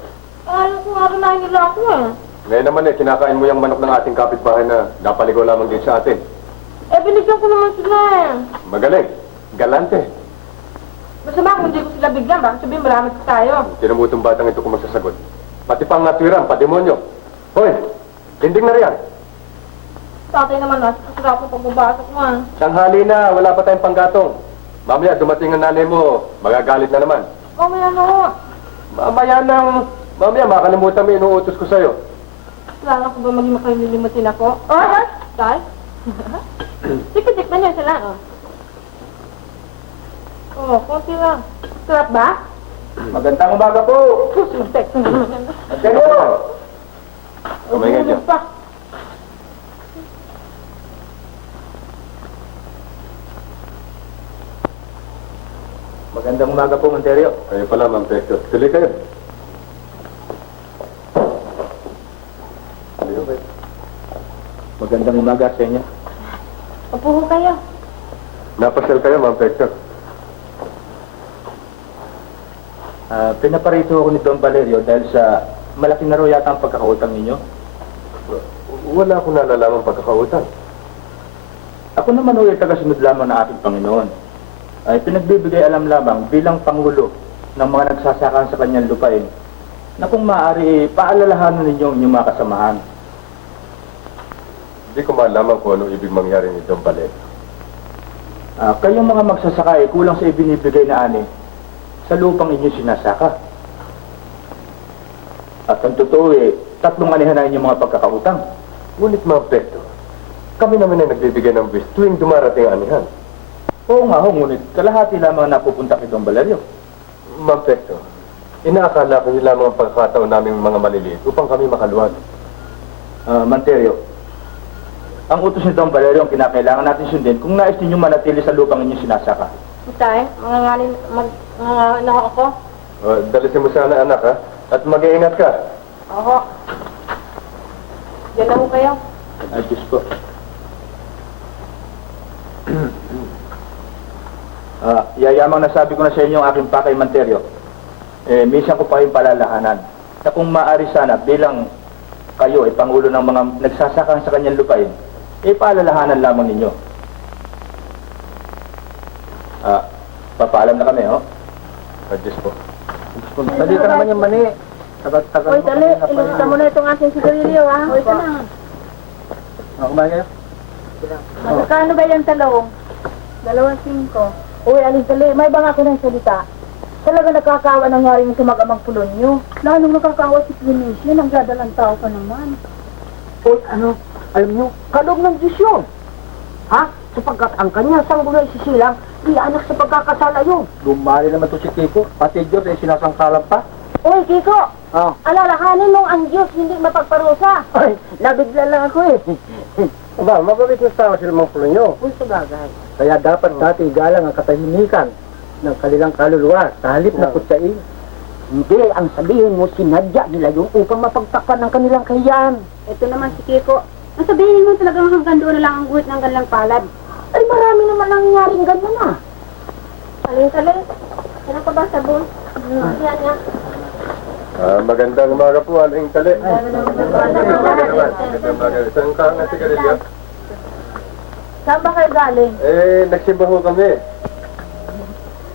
Alam ko nga rin nila ako eh. Ngayon naman kinakain mo yung manok ng ating kapitbahay na napaligaw lamang din sa atin. Eh, binigyan ko naman sila eh. Magaling, galante. Masama kung hindi ko sila bigyan, bakit sabihin marami tayo? Kinamutong batang ito kung magsasagot. Pati pang natwiran, pademonyo. Hoy, linding na riyan. Tatay naman nasa kasarap ng pagbabasok mo ah. Tanghali na, wala pa tayong panggatong. Mamaya, dumating ang nanay mo, magagalit na naman. Mamaya na ho. Mamaya, makalimutan mo yung inuutos ko sa'yo. Plano ko ba maging makalilimutin ako? Oh, tay? Sikitik na niya sila, oh. Oh, konti lang. Sarap ba? Magandang umaga po. Mag-text na naman. Marcelo! Kumain ka dyan. pa. Magandang umaga po, Monterio. Kayo pala, Ma'am Pector. Tuloy kayo. Magandang umaga sa inyo. Upo ho kayo. Napasal kayo, Ma'am Pector. Pinaparito ako ni Don Valerio dahil sa malaki na raw yata ang pagkakautang ninyo. Wala akong nalalamang pagkakautang. Ako naman ho ay tagasunod lamang ng ating Panginoon. Ay pinagbibigay alam lamang bilang Pangulo ng mga nagsasaka sa kanyang lupain na kung maaari paalalahanan ninyo ang inyong mga kasamahan. Hindi ko malaman kung ano ibig mangyari ni Don Valerio. Kayong mga magsasaka ay kulang sa ibinibigay na ani sa lupang inyong sinasaka. At ang totoo tatlong anihan na inyong mga pagkakautang. Ngunit Ma'am Pekto, kami naman ay nagbibigay ng buwis tuwing dumarating ang anihan. Oo nga ho, ngunit kalahati lamang napupunta kay Don Valerio. Ma'am Pekto, inaakala ko yun lamang ang pagkakataon naming mga maliliit upang kami makaluwag. Manterio, ang utos ni Don Valerio ang kinakailangan natin sundin kung nais ninyong manatili sa lupang inyong sinasaka. Tay, mangangalin ako. Dalisin mo sana anak ha, at mag-iingat ka. Ako. Diyan lang kayo. Ay, Diyos ko. Yayamang nasabi ko na sa inyo ang aking pakay, Manterio. Minsan ko pa yung palalahanan na kung maaari sana bilang kayo ay pangulo ng mga nagsasaka sa kanyang lupain, paalalahanan lamang ninyo. Papaalam na kami, oh. Ay, Diyos po. Dali ka naman yung mani. Tagal-tagal Hoy, dali. Ilusita mo na itong aking sigarilyo, ha? Hoy, ito na. Kumain kayo? Magkano ba yung talong? 2.5. Uy, alis dali. May bang ako ng salita? Talaga nakakawa nangyari yung sa mag-amang pulon nyo. Lalong nakakawa si Clemencio, nagdadalang tao pa naman. Uy, ano? Alam nyo, kalog ng Diyos yun. Ha? Sapagkat ang kanyang sanggol ay sisilang, ianak sa pagkakasala yun. Lumari naman to si Kiko, pati Diyos ay sinasangkalan pa. Uy, Kiko! Oh. Alalahanin mong ang Diyos hindi mapagparusa. Ay, nabigla lang ako eh. Aba, mababit na tao sila mga pulo nyo. Uy, sabagay. Kaya dapat dati igalang ang katahimikan ng kanilang kaluluwa sa halip na kutsain. Hindi, ang sabihin mo, sinadya nila yung upang mapagtakpan ng kanilang kahiyaan. Ito naman si Kiko. Ang sabihin mo talagang hanggang doon na lang ang guhit ng kanilang palad. Ay, marami naman nangyaring ganyan na. Saling-saling. Ano ka ba sabon? Yan nga. Magandang umaga po, Aling Tali. Magandang umaga. Saan ka nga sigarilyo? Saan ba kayo galing? Nagsimba ho kami.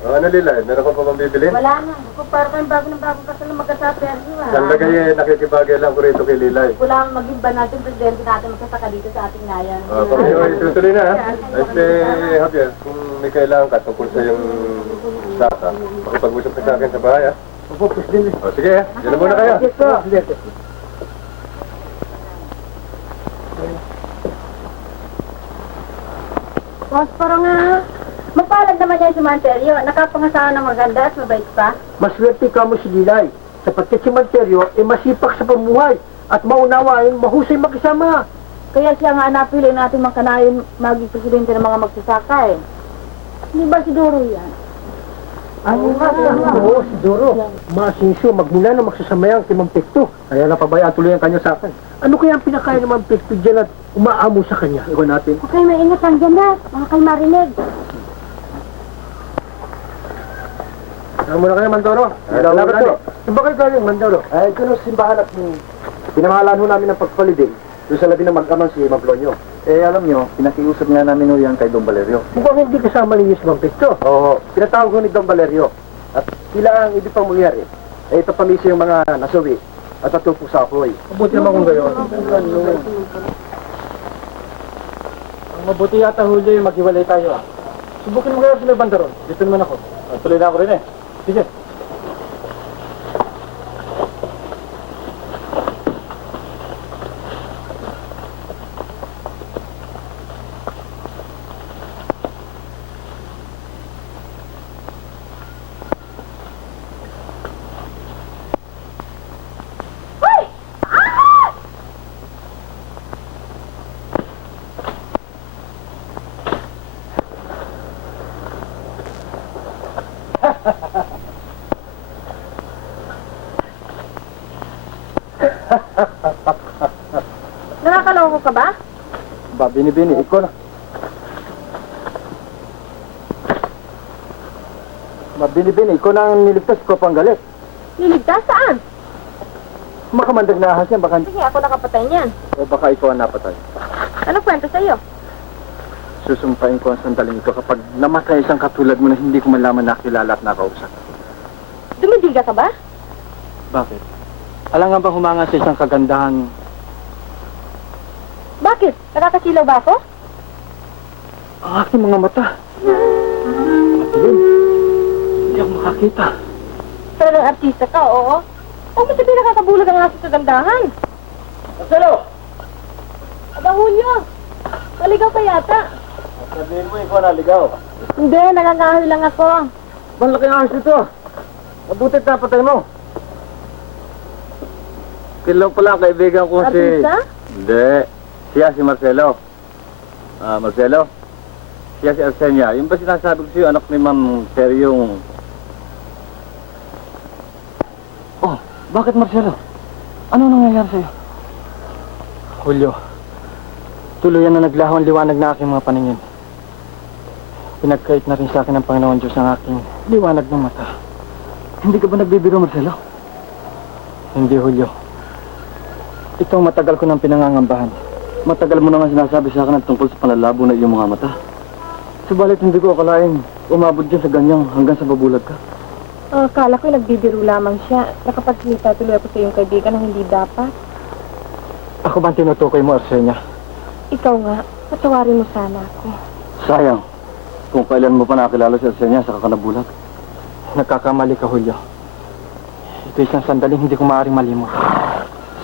Ano Lila, meron ka pa bang bibili? Wala na. Ako para kayong bagong kasal na magkasabi. Saan lagay nakikibagay lang ko rito kay Lilay. Wala ang maging ba natin, presidente natin magsasaka dito sa ating nayan. Kami ho, itutuloy na ha. Javier, kung may kailangan ka tungkol sa yung saka, makipag-usap ka sa akin sa bahay ha. Opo, Presidente. O sige, yan na muna kayo. Yes, Presidente. Posporo nga. Mapalad naman yan si Manterio. Nakapangasawa ng maganda at mabait pa. Maswerte ka mo si Lilay, sapagkat si Manterio ay masipak sa pamuhay at maunawain mahusay makisama. Kaya siya nga napili natin magkanayon maging presidente ng mga magsasaka eh. Hindi ba si Duro yan? Ano nga? Oo, siguro. Masinsyo, magmula na magsasamayang kay Mang Pekto. Kaya napabayaan tuloy ang kanya sa akin. Ano kaya ang pinakain ng Mang Pekto dyan at umaamo sa kanya? Iwan natin. Okay, maingat lang dyan na. Mga kayo marinig. Saan muna kayo, Mandoro? Salamat po. Saan ba kayo galing, Mandoro? Ay, ito ng simbahan at pinamahalaan ho namin ng pagpalibing doon sa labi ng mag-amang si Maglonyo. Alam nyo, pinakiusap nga namin ho yan kay Don Valerio. Mukhang hindi kasama ninyo si Mang Pekto. Oo, pinatawag ko ni Don Valerio. At sila ang ibig pang mangyari. Ay ipapamisa yung mga nasawi at natupok sa apoy. Mabuti naman kung gayon. Ang mabuti yata huli, maghiwalay tayo ah. Subukin mo kayo sa may bandaron. Dito naman ako. Tuloy na ako rin eh. Sige. Nakakaloko ka ba? Ba, bini-bini, ikaw na. Ba, bini-bini, ikaw na ang niligtas ko pang galit. Liligtas saan? Makamandag na ahas yan, baka, Sige, ako nakapatay niyan. o baka ikaw ang napatay. Ano kwento sa'yo? Susumpain ko ang sandaling ito kapag namatay isang katulad mo na hindi ko malaman nakilala at nakausap. Dumidiga ka ba? Bakit? Alam nga ba humanga sa isang kagandahan? Bakit? Nakakasilaw ba ako? Ang aking mga mata. Matilim. Hindi ako makakita. Talagang artista ka, oo. O ba't hindi nakakabulag ang aso sa gandahan? Marcelo! Aba, Julio, maligaw ka yata. Sabihin mo, ikaw naligaw. Hindi, nangangahoy lang ako. Malaki ang ahas ito. Mabutit na patay mo. Kilaw pala kaibigan ko Artista? Hindi. Siya si Marcelo. Marcelo? Siya si Arsenia. Yung ba sinasabi ko sa'yo, anak ni Ma'am Seryong... Oh, bakit Marcelo? Ano nangyayari sa'yo? Julio, tuluyan na naglaho ang liwanag na aking mga paningin. Pinagkait na rin sa akin ng Panginoon Diyos ang aking liwanag ng mata. Hindi ka ba nagbibiro, Marcelo? Hindi, Julio. Itong matagal ko nang pinangangambahan. Matagal mo na nga sinasabi sa akin ang tungkol sa panlalabo ng iyong mga mata. Subalit hindi ko akalain umabot dyan sa ganyang hanggang sa babulag ka. Akala ko nagbibiro lamang siya. Nakapagkita tuloy ako sa iyong kaibigan na hindi dapat. Ako ba ang tinutukoy mo, Arsenia? Ikaw nga, patawarin mo sana ako. Sayang. Kung kailan mo pa nakilala si Arsenia sa kakanabulag. Nagkakamali ka, Julio. Ito isang sandaling hindi ko maaaring malimot.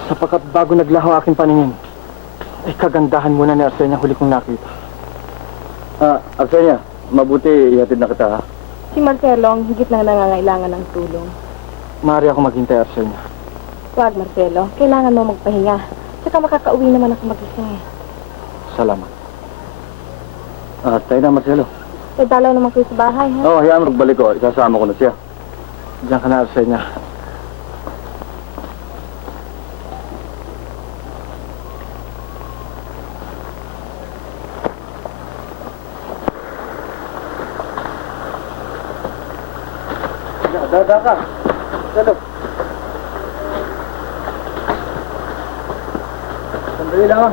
Sapagkat bago naglaho ang aking paningin, ay kagandahan muna ni Arsenia huli kong nakita. Arsenia, mabuti ihatid na kita, ha? Si Marcelo ang higit na nangangailangan ng tulong. Maaari ako maghintay, Arsenia. Huwag, Marcelo. Kailangan mo magpahinga. Tsaka makakauwi naman ako mag-isa eh. Salamat. Tayo na, Marcelo. Eh, dalaw naman kayo sa bahay, ha? Oo, hayaan mo magbalik ko. Isasama ko na siya. Diyan ka na, Arsenia. Dada ka. Marcelo. Sandali lang, ha?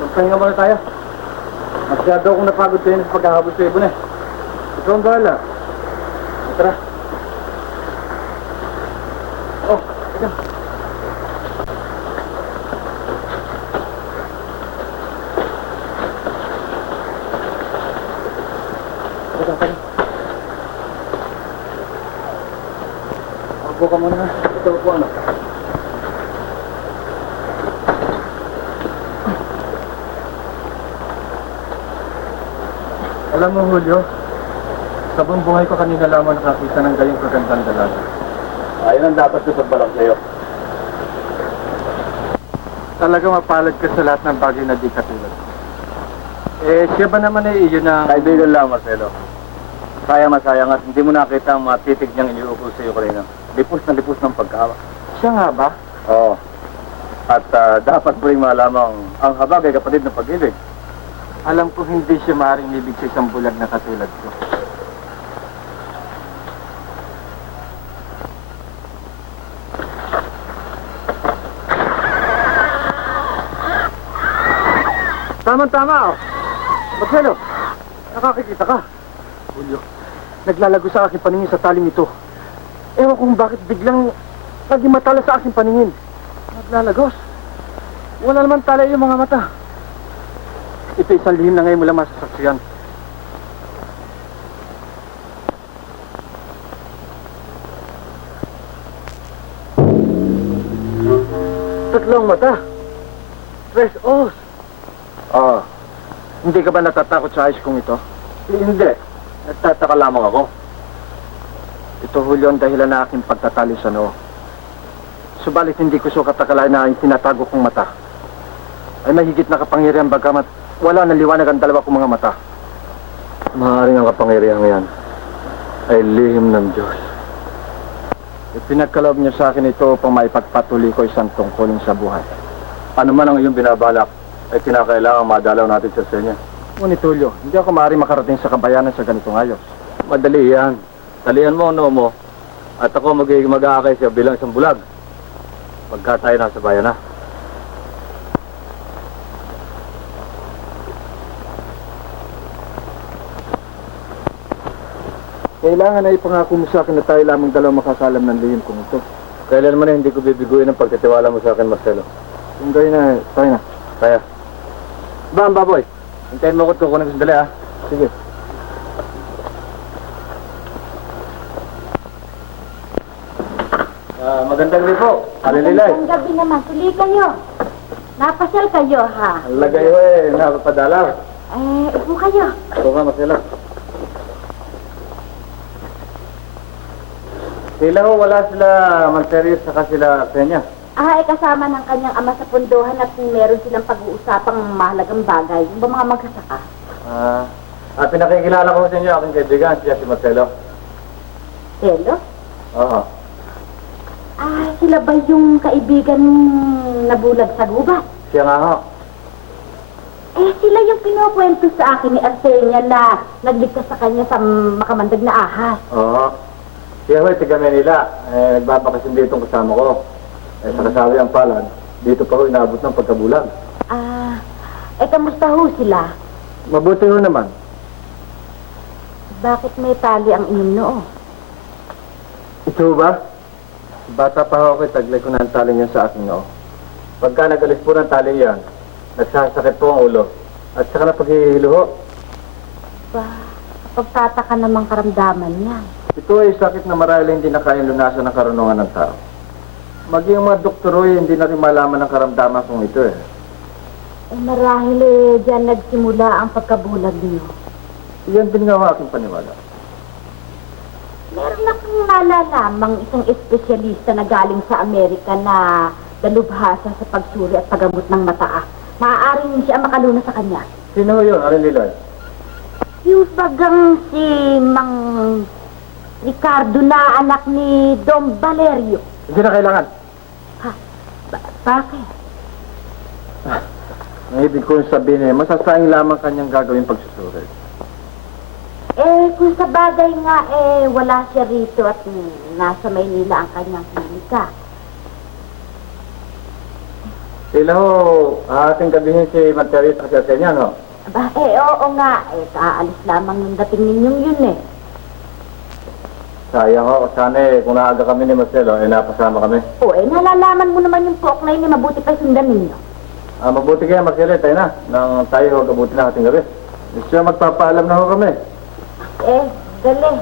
Magpahinga muna tayo. Masyado akong napagod tayo sa paghahabol sa ibon, eh. Ikaw ang bahala. Tara. Oh, ito. Tara. Upo ka muna, ha? Ito, upo, ano? Alam mo, Julio, sa buong buhay ko kanina lamang nakakita ng gayong kagandang dalaga. Ayun ang dapat ko pagbalang sa'yo. Talaga mapalad ka sa lahat ng bagay na di katulad. Eh, siya ba naman ay iyon na... Kaibigan lang, Marcelo. Sayang at hindi mo nakita ang mga titig niyang iniupo sa iyo kanina. Lipos ng pagkawa. Siya nga ba? Oo. At dapat mo rin malamang ang habag ay kapatid ng pag-ibig. Alam ko hindi siya maaaring ibig sa isang bulag na katulad ko. Tama-tama, oh. Marcelo, nakakikita ka. Julio, naglalago sa aking paningin sa talim ito. Ewan kung bakit biglang naging matala sa aking paningin. Naglalagos. Wala naman tala yung mga mata. Ito isang lihim na ngayon mula masasaksiyan. Tatlong mata. Tres os. Hindi ka ba natatakot sa ayos kong ito? Hindi. Nagtataka lamang ako. Ito, Julio, ang dahilan na aking pagtatali sa noo. Subalit hindi ko sukat akalain na ang tinatago kong mata ay mahigit na kapangyarihan bagamat wala na liwanag ang dalawa kong mga mata. Maaaring ang kapangyarihan yan ay lihim ng Diyos. Ipinagkaloob niya sa akin ito upang maipagpatuloy ko isang tungkulin sa buhay. Ano man ang iyong binabalak, ay kinakailangan madalaw natin sa Senya. Ngunit, Julio, hindi ako maaari makarating sa kabayanan sa ganitong ayos. Madali yan. Talian mo ang noo mo, at ako mag-aakay siya bilang isang bulag. Pagka tayo nasa bayan na. Kailangan na ipangako mo sa akin na tayo lamang dalaw makakalam ng lihim kong ito. Kailanman na hindi ko bibiguin ang pagtitiwala mo sa akin, Marcelo. Kung gayon na, tayo na. Kaya. Bam, baboy. Hintayin mo ko't kukunin ko sandali, ha? Sige. Magandang Magandang gabi po. Alililay. Magandang gabi naman. Tuloy kayo. Napasyal kayo, ha? Ang lagay ho napapadalaw. Upo kayo. Oo nga, Marcelo. Sila ho, wala sila Marcelo saka sila Peña. Kasama ng kanyang ama sa punduhan at meron silang pag-uusapang mahalagang bagay. Yung ba mga magsasaka? Pinakikilala ko sa inyo, aking kaibigan, siya si Marcelo. Telo? Oo. Sila ba yung kaibigan nabulag sa gubat? Siya nga ho. Sila yung pinukwento sa akin ni Arsenia na nagligtas sa kanya sa makamandag na ahas. Oo. Siya ho, tiga Manila. Nagbabakasyon dito kasama ko. Sa kasawi ang palad, dito pa ho inaabot ng pagkabulag. Kamusta ho sila? Mabuti ho naman. Bakit may tali ang inyong noo? Ito ba? Bata pa ho ako, taglay ko na ang tali niya sa aking noo. Pagka nagalis po ng tali yan, nagsasakit po ang ulo. At saka na paghihilo ho. Pagtataka namang karamdaman niya. Ito ay sakit na marahil hindi na kayang lunasan ng karunungan ng tao. Maging ang mga doktor ay hindi na rin malaman ng karamdaman kung ito eh. Marahil dyan nagsimula ang pagkabulag niyo. Iyan din nga ang aking paniwala. Meron akong nalalamang isang espesyalista na galing sa Amerika na dalubhasa sa pagsuri at paggamot ng mata. Maaaring siya makaluna sa kanya. Sino ho yun, Aling Liloy? Yung bagang si Mang Ricardo na anak ni Don Valerio. Hindi na kailangan. Bakit? Ang ibig kong sabihin eh, masasayang lamang kanyang gagawin pagsusuri. Kung sa bagay nga, wala siya rito at nasa Maynila ang kanyang klinika. Sila ho, ating gabihin si Margarita kasi Arsenia, no? Oo nga. Kaalis lamang ng dating ninyong yun eh. Sayang ho, sana kung naaga kami ni Marcelo, napasama kami. Nalalaman mo naman yung pook na yun, mabuti pa sundan ninyo. Mabuti kaya Marcelo, tayo na. Nang tayo ho, kabuti na ating gabi. Siya magpapaalam na ho kami. Dali.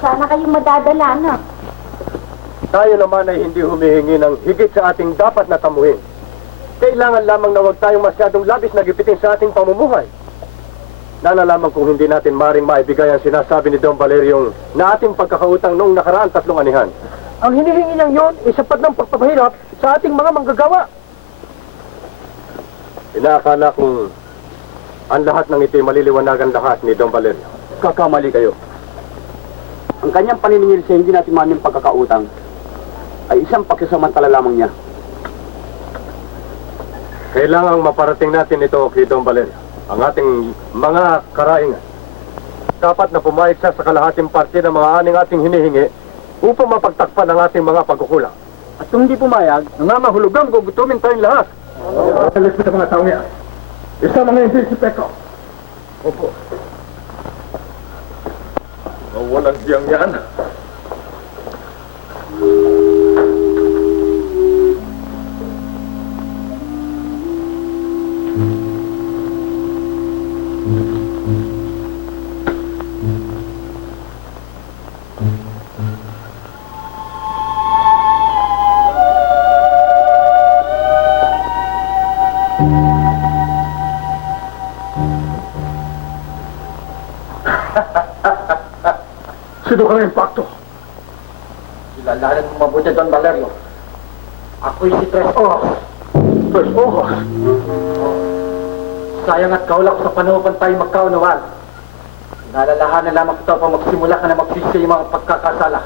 Sana kayong madadala, no? Tayo naman ay hindi humihingi ng higit sa ating dapat na tamuhin. Kailangan lamang na huwag tayong masyadong labis na gipitin sa ating pamumuhay. Nalalaman kung hindi natin maring maibigay ang sinasabi ni Don Valerio na ating pagkakautang noong nakaraan 3 anihan. Ang hinihingi niyang yun, isapat ng pagpapahirap sa ating mga manggagawa. Inaakala kong ang lahat ng ito'y maliliwanagan lahat ni Don Valerio. Kakamali kayo. Ang kanyang paniningil sa hindi natin maming pagkakautang ay isang pagkasamantala lamang niya. Kailangang maparating natin ito kay Don Valerio. Ang ating mga karaingan. Dapat na pumayag siya sa kalahating parte ng mga aning ating hinihingi upang mapagtakpan ang ating mga pagkukulang. At kung hindi pumayag, nangangahulugan gugutumin tayong lahat. Alis mo sa mga tao niya. Isa mga hindi si Peko. Opo. Walang siyang yan. Sino ka ng impacto? Kilalanan mo mabuti, Don Valerio. Ako'y si Tres Ojos. Tres Ojos. Sayang at kaulak sa panahon tayo magkaunawan. Nalalahanan lamang kita upang magsimula ka na magsisi yung mga pagkakasala.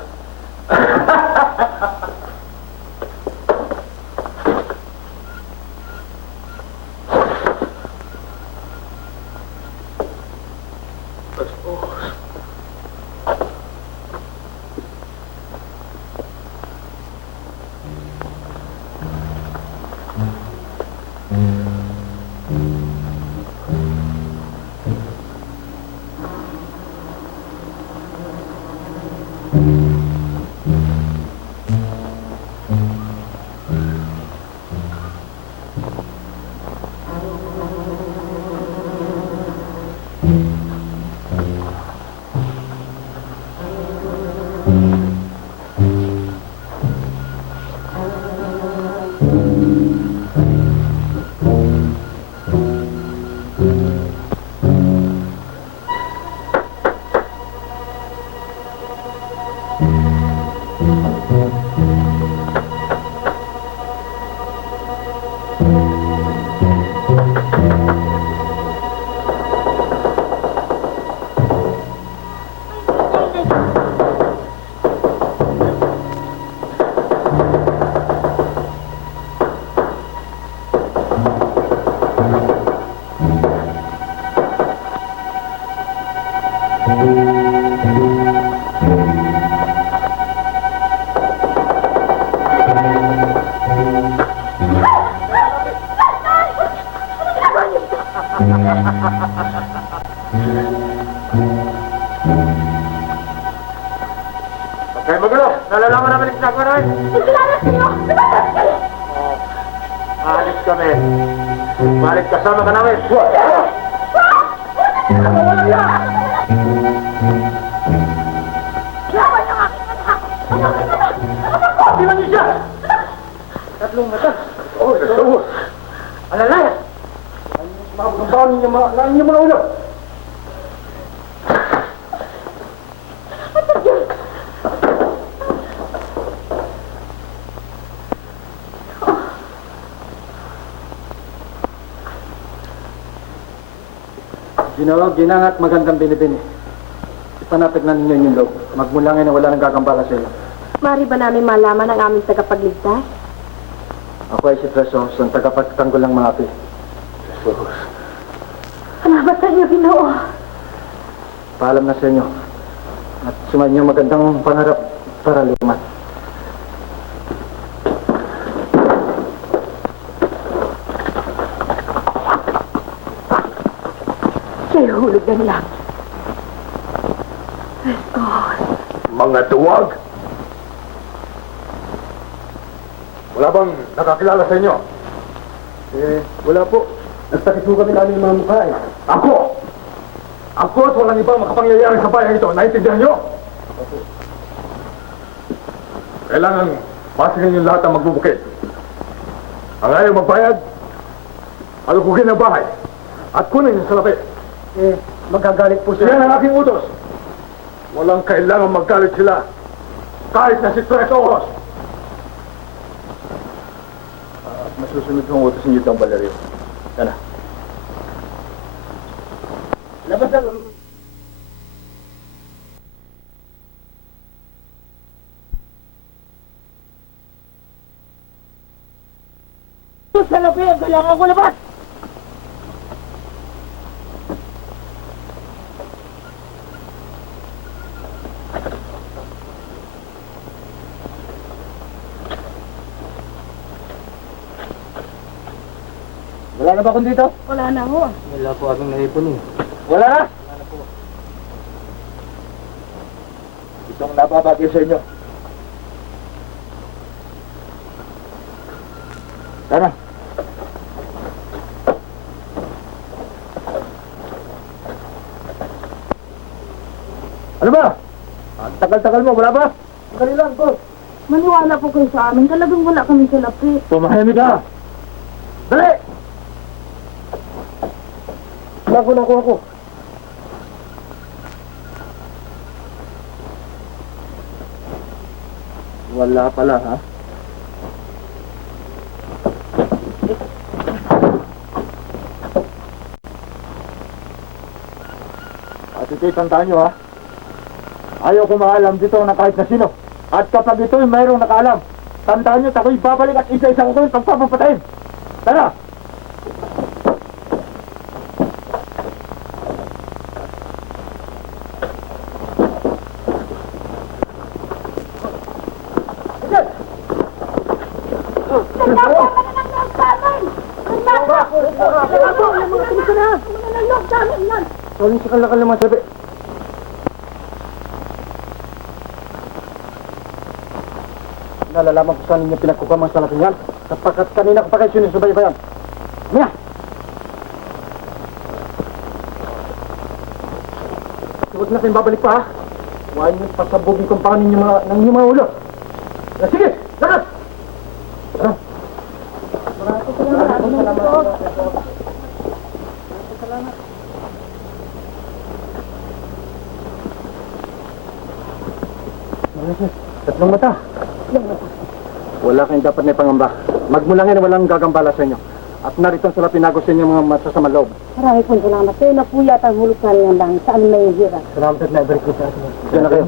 Kaya magulo, nalalaman namin yung ginagawa namin. Salamat sa'yo! Alis kami. Balik kasama ka namin. Lawan ng aking anak! Di ba niyo siya? Tatlong mata. Oo, oo. Alalay! Mga baon ninyo mga ulo. Ginangat magandang binibini. Ipanapit na ninyo yung loob. Magmula ngayon na wala nang gagambala sa inyo. Mari ba namin malaman ang aming tagapagligtas? Ako ay si Tresos, ang tagapagtanggol ng mga api. Salamat sa inyo, Ginoo. Paalam na sa inyo. At sumayin niyo magandang pangarap para lumat. Siya'y hulog na nila. Mga tuwag! Wala bang nakakilala sa inyo? Wala po. Nagtakit mo kami namin mga mukha eh. Ako! Ako at walang ibang makapangyayari sa bayan ito. Naintindihan nyo? Kailangan pasigin yung lahat ng magbubukid. Ang ayaw magbayad, alugugin ang bahay. At kunin yung salapi. Magagalit po Yan ang aking utos. Walang kailangan maggalit sila. Kahit na si Tres Ojos. Masusunod kong utos ninyo itong Valerio. Tara. Labas na. Salapi, kailangan ko labas! Wala na ba akong dito? Wala na ho. Wala po aming naipon eh. Wala na! Itong nababagay sa inyo. Tara. Ano ba? Ang tagal-tagal mo, wala ba? Dali lang, boss. Maniwala po kayo sa amin. Talagang wala kami sa lapit. Tumahimik ka! Dali! Ako. Wala pala, ha? At ito'y tandaan nyo, ha? Ayaw ko maalam dito na kahit na sino. At kapag ito'y mayroong nakaalam, tandaan nyo, ako'y babalik at isa-isa ko ito'y pagpapapatayin. Tara! Soling si kalakal naman sabi. Nalalaman ko saan ninyo pinagkukamang sa laking yan. Sapagkat kanina ko pa kayo sinusubaybayan. Mia! Huwag natin babalik pa, ha? Huwag niyo pasabugin kung paano ninyo ng inyong mga ulo. Sige! Lakas! Tatlong mata. Wala kayong dapat na ipangamba. Magmula ngayon walang gagambala sa inyo. At narito sila pinagos sa inyo mga masasama loob. Marami pong salamat. Kayo na po yata ang hulog sa ng langit. Saan may hirap? Salamat at na-break ko sa atin. Diyan na kayo.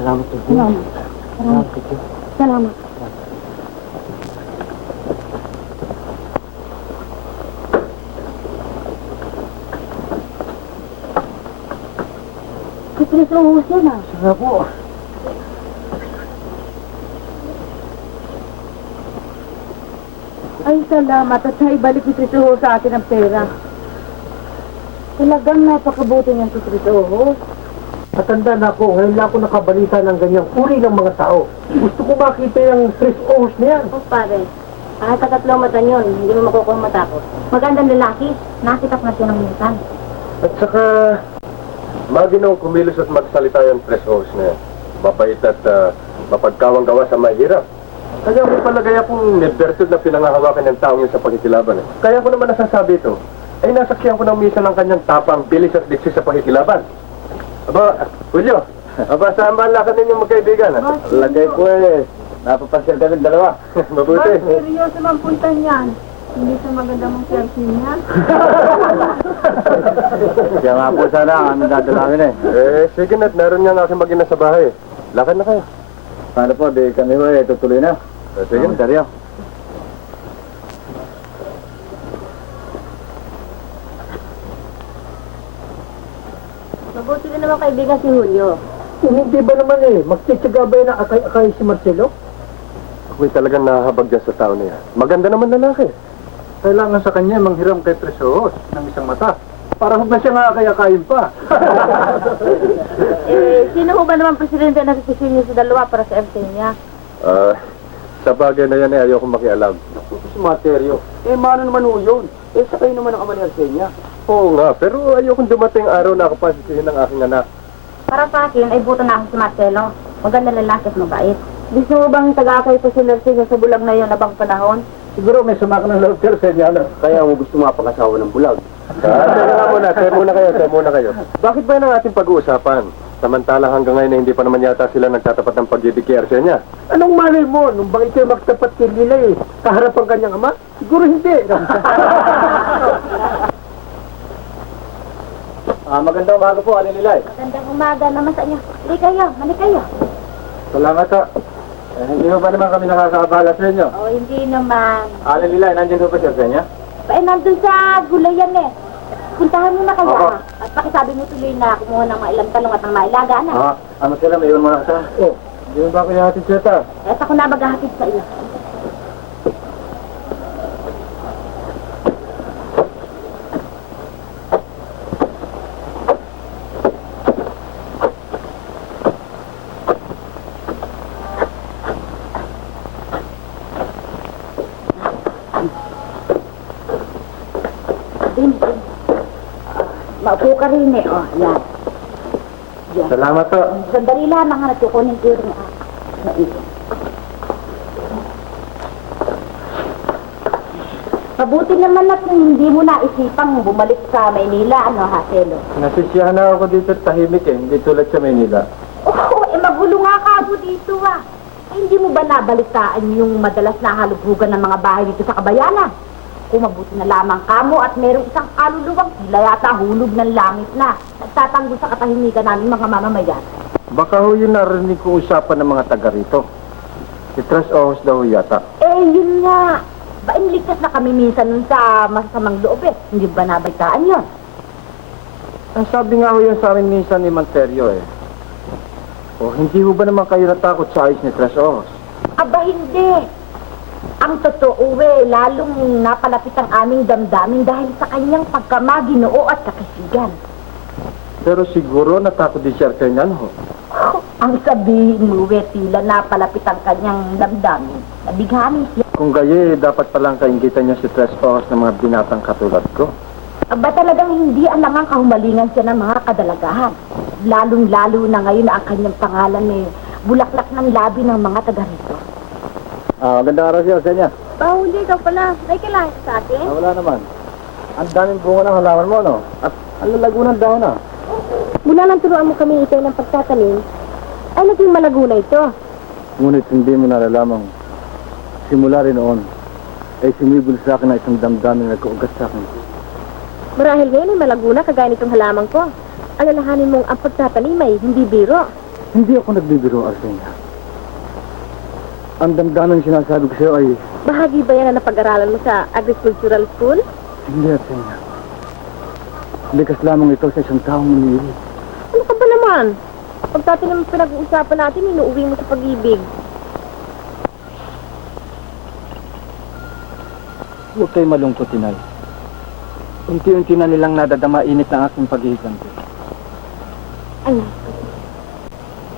Salamat po. Salamat. Salamat po. Salamat. Kipres Ohos yan ah. Salamat po. Ay, salamat. At ibalik ni Trito sa atin ang pera. Talagang napakabuti niyang si Trito. Matanda na ako. Ngayon lang ako nakabalita ng ganyang uri ng mga tao. Gusto ko makita yung Chris Ohos na yan. Oh, pare. Kahit sa tatlong mata yun, hindi mo makukuha mata ko. Magandang lalaki. Nasikat na siya ng minsan. At saka, maginong kumilos at magsalita yung Chris Ohos na yan. Mabait at mapagkawang gawa sa mahirap. Kaya may palagay akong nebertud na pinangahawakan ng taong yun sa pagkikilaban. Kaya ko naman nasasabi ito, ay nasaksiyan ko ng misa ng kanyang tapang, bilis at diksi sa pagkikilaban. Aba, Julio, aba, saan ba ang lakad ninyong magkaibigan? Lagay ko eh. Napapasyal kami dalawa. Mabuti. Seryoso mang punta niyan. Hindi sa maganda mong selfie niya. Kaya nga po sana ang aming dadalawin eh. Sige na't meron nga ang aking mag-ina sa bahay. Lakad na kayo. Paano po, di kami ho eh, tutuloy na. Sige. Seryo. Mabuti na naman kaibigan si Julio. Hindi ba naman eh, magtsitsaga ba na akay-akay si Marcelo? Ako'y talagang nahahabag dyan sa tao niya. Maganda naman lalaki. Kailangan sa kanya manghiram kay Tresoros ng isang mata. Para huwag na siya nga akay-akayin pa. Sino ho ba naman presidente na nagsisilyo sa dalawa para sa MC niya? Sa bagay na yan eh, ayoko makialam. Naku, si Materio. Mano naman ho yun. Sa kayo naman ang ama ni Arsenia. Oo nga, pero ayokong dumating araw na ako pasisihin ng aking anak. Para sa akin, ay buto na ako si Marcelo. Maganda lalaki at mabait. Gusto mo bang taga-akay pa si Narciso sa bulag na yun na bang panahon? Siguro may sumak ng love sa inyo, ano? Kaya mo gusto mapag-asawa ng bulag. Tayo muna kayo. Bakit ba yan ang ating pag-uusapan? Samantalang hanggang ngayon hindi pa naman yata sila nagtatapat ng pag-ibig kay Arsenia. Anong malay mo? Nung bang ito'y magtapat kay Lila kaharap ang kanyang ama? Siguro hindi. Magandang umaga po, Alin Lilay. Magandang umaga naman sa inyo. Mali kayo. Salamat ha. Hindi mo ba naman kami nakakaabala sa inyo? O, hindi naman. Alin Lilay, nandiyan po ba si Arsenia? Nandun sa gulayan eh. Puntahan mo na kaya. Oo. At pakisabi mo tuloy na kumuha ng mga ilang talong at ng mailaga na. Ano sila, may iwan mo na sa... Oh, hindi mo ba kaya hatid siya ta? At ako na maghahatid sa iyo. Maupo ka rin eh. Oh, yan. Yan. Salamat po. Sandali lamang ha, natukunin ko rin Mabuti naman at hindi mo naisipang bumalik sa Maynila, ano ha, Selo? Nasisiyahan na ako dito at tahimik eh. Hindi tulad sa Maynila. Oo, magulo nga ka mo dito ha. Hindi mo ba nabalitaan yung madalas na halughugan ng mga bahay dito sa Kabayanan? Kung mabuti na lamang kamo at merong isang kaluluwang tila yata hulog ng langit na nagtatanggol sa katahimikan namin mga mamamayan. Baka ho yun narinig ko usapan ng mga taga rito. Si Tres Ojos daw yata. Yun nga. Ba, inligtas na kami minsan nun sa masasamang loob eh. Hindi ba nabalitaan yun? Ang sabi nga ho yun sa amin minsan ni Manterio eh. O hindi ho ba naman kayo natakot sa ayos ni Tres Ojos? Aba, hindi. Ang totoo lalong napalapit ang aming damdamin dahil sa kanyang pagkamaginoo at kakasigan. Pero siguro natakot din si Arsenio ho. Ang sabihin mo, tila napalapit ang kanyang damdamin. Nabighanin siya. Kung gaye, dapat palang kaingitan niya si Tres Ojos ng mga binatang katulad ko. Aba talagang hindi alangang kahumalingan siya ng mga kadalagahan. Lalong-lalo na ngayon na ang kanyang pangalan bulaklak ng labi ng mga taga rito. Magandang araw si Arsenia. Bahuli, ikaw pala. May kailangan sa atin? Wala naman. Ang daming bunga ng halaman mo, no? At ang lalago ng dahon, na. Mula nang turuan mo kami itay ng pagtatanim, ay naging malago na ito. Ngunit hindi mo nalalamang simula rin noon ay sumibol sa akin na isang damdamin na nagkaugat sa akin. Marahil ngayon ay malago na kagaya nitong halaman ko. Alalahanin mong ang pagtatanim ay hindi biro. Hindi ako nagbibiro, Arsenia. Ang damdamin sinasabi ko sa'yo ay Bahagi ba yan na napag-aralan mo sa agricultural school? hindi, Arsenia. Likas lamang ito sa isang taong manili. Ano ka ba naman? Pagtatanim ang pinag-uusapan natin, inuuwi mo sa pag-ibig. Huwag kayo malungkot, Inay. Unti-unti na nilang nadadama init ng aking pag-iiganti. Anak,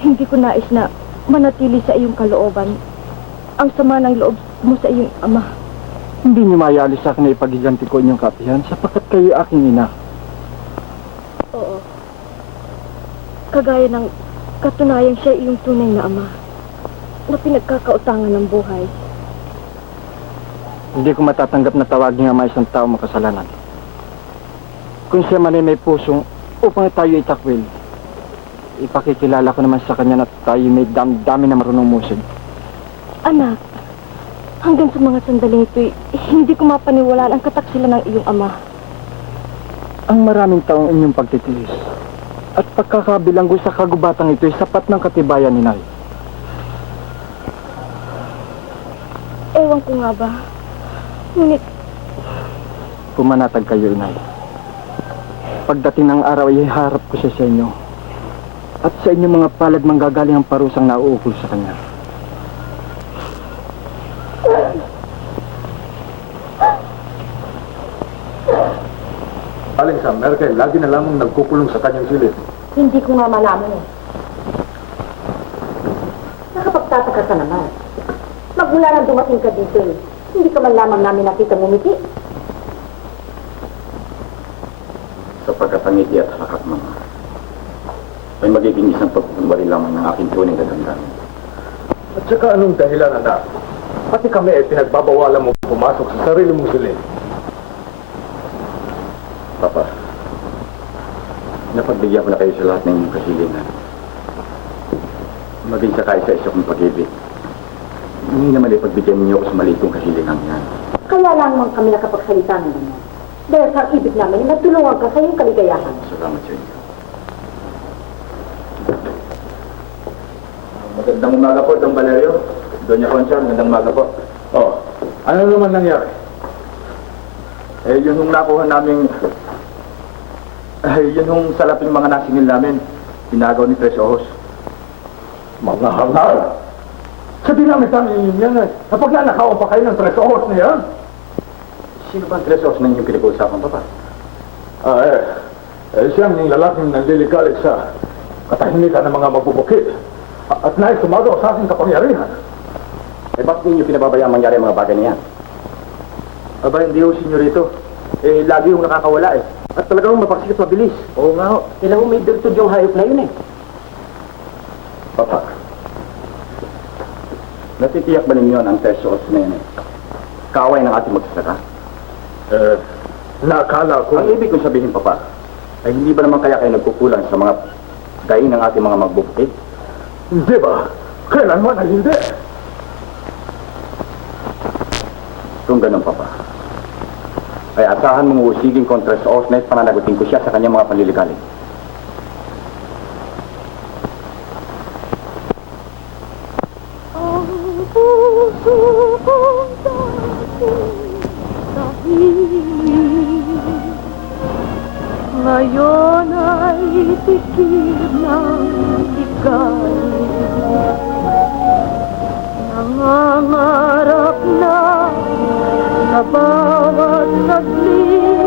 hindi ko nais na manatili sa iyong kalooban ang sama ng loob mo sa iyong ama. Hindi niyo mayalis sa akin na ipag-iganti ko inyong kapihan sapagkat kayo aking ina. Oo. Kagaya ng katunayan siya iyong tunay na ama na pinagkakautangan ng buhay. Hindi ko matatanggap na tawagin nga isang tao makasalanan. Kung siya man ay may pusong upang tayo itakwil, ipakikilala ko naman sa kanya na tayo may dami na marunong musig. Anak, hanggang sa mga sandaling ito'y hindi ko mapaniwalaan ang kataksilan ng iyong ama. Ang maraming taong inyong pagtitiis at pagkakabilanggo sa kagubatang ito'y sapat ng katibayan ni Nay. Ewan ko nga ba, ngunit Pumanatag kayo, Inay. Pagdating ng araw ay harap ko siya sa inyo. At sa inyong mga palad manggagaling ang parusang nauukol sa kanya. Aling sa Merkel, lagi na lamang nagkukulong sa kanyang silid. hindi ko nga malaman eh. Nakapagtataka ka naman. Magmula nang dumating ka dito eh, hindi ka man lamang namin nakita ngumiti. Sapagkat ang ngiti at halakat mga ay magiging isang pagkukunwari lamang ng aking tunay na damdamin. At saka anong dahilan, anak? Pati kami ay pinagbabawalan mo pumasok sa sarili mong silid. Papa, napagbigyan ko na kayo sa lahat ng inyong kasilingan. Maging sa kaisa-isa kong pag-ibig. Hindi naman ipagbigyan niyo ako sa maliit kong kasilingan yan. Kaya lamang kami nakapagsalita ng ganyan. Dahil sa ibig namin, nagtulungan ka sa iyong kaligayahan. Salamat sa inyo. Magandang umaga po, Don Valerio. Doña Concha, magandang umaga po. Oh, ano naman nangyari? Yun yung nakuha namin... yun yung salaping mga nasingil namin. Tinagaw ni Tres Ojos. Mga hangal! Sa dinamitan ninyo yan eh. Kapag nanakawan pa kayo ng 3 oras na yan. Sino ba ang Tres Ojos na inyong pinag-uusapan, Papa? Siyang yung lalaking nanliligalig sa katahimikan ng mga magbubukid. At nais sumagaw sa aking kapangyarihan. Bakit ninyo pinababayang mangyari ang mga bagay na yan? Aba, hindi ho, senyorito. Lagi yung nakakawala eh. At talagang mapagsikip mabilis. Oo nga ho. Kailangan may dirtod yung hayop na yun eh. Papa, natitiyak ba ninyo ang Tres Ojos na yun eh? Kaaway ng ating magsasaka? Nakala ko... Ang ibig kong sabihin, Papa, ay hindi ba naman kaya kayo nagkukulang sa mga gain ng ating mga magbubukid? Hindi ba? Kailanman ay hindi. Kung ganun, Papa, ay asahan mong usigin kontra sa Ojos na pananagutin ko siya sa kanyang mga panliligalig. Ang puso kong dati tahimik, ngayon ay tikip ng higay. Nangangarap na sa bawat saglit,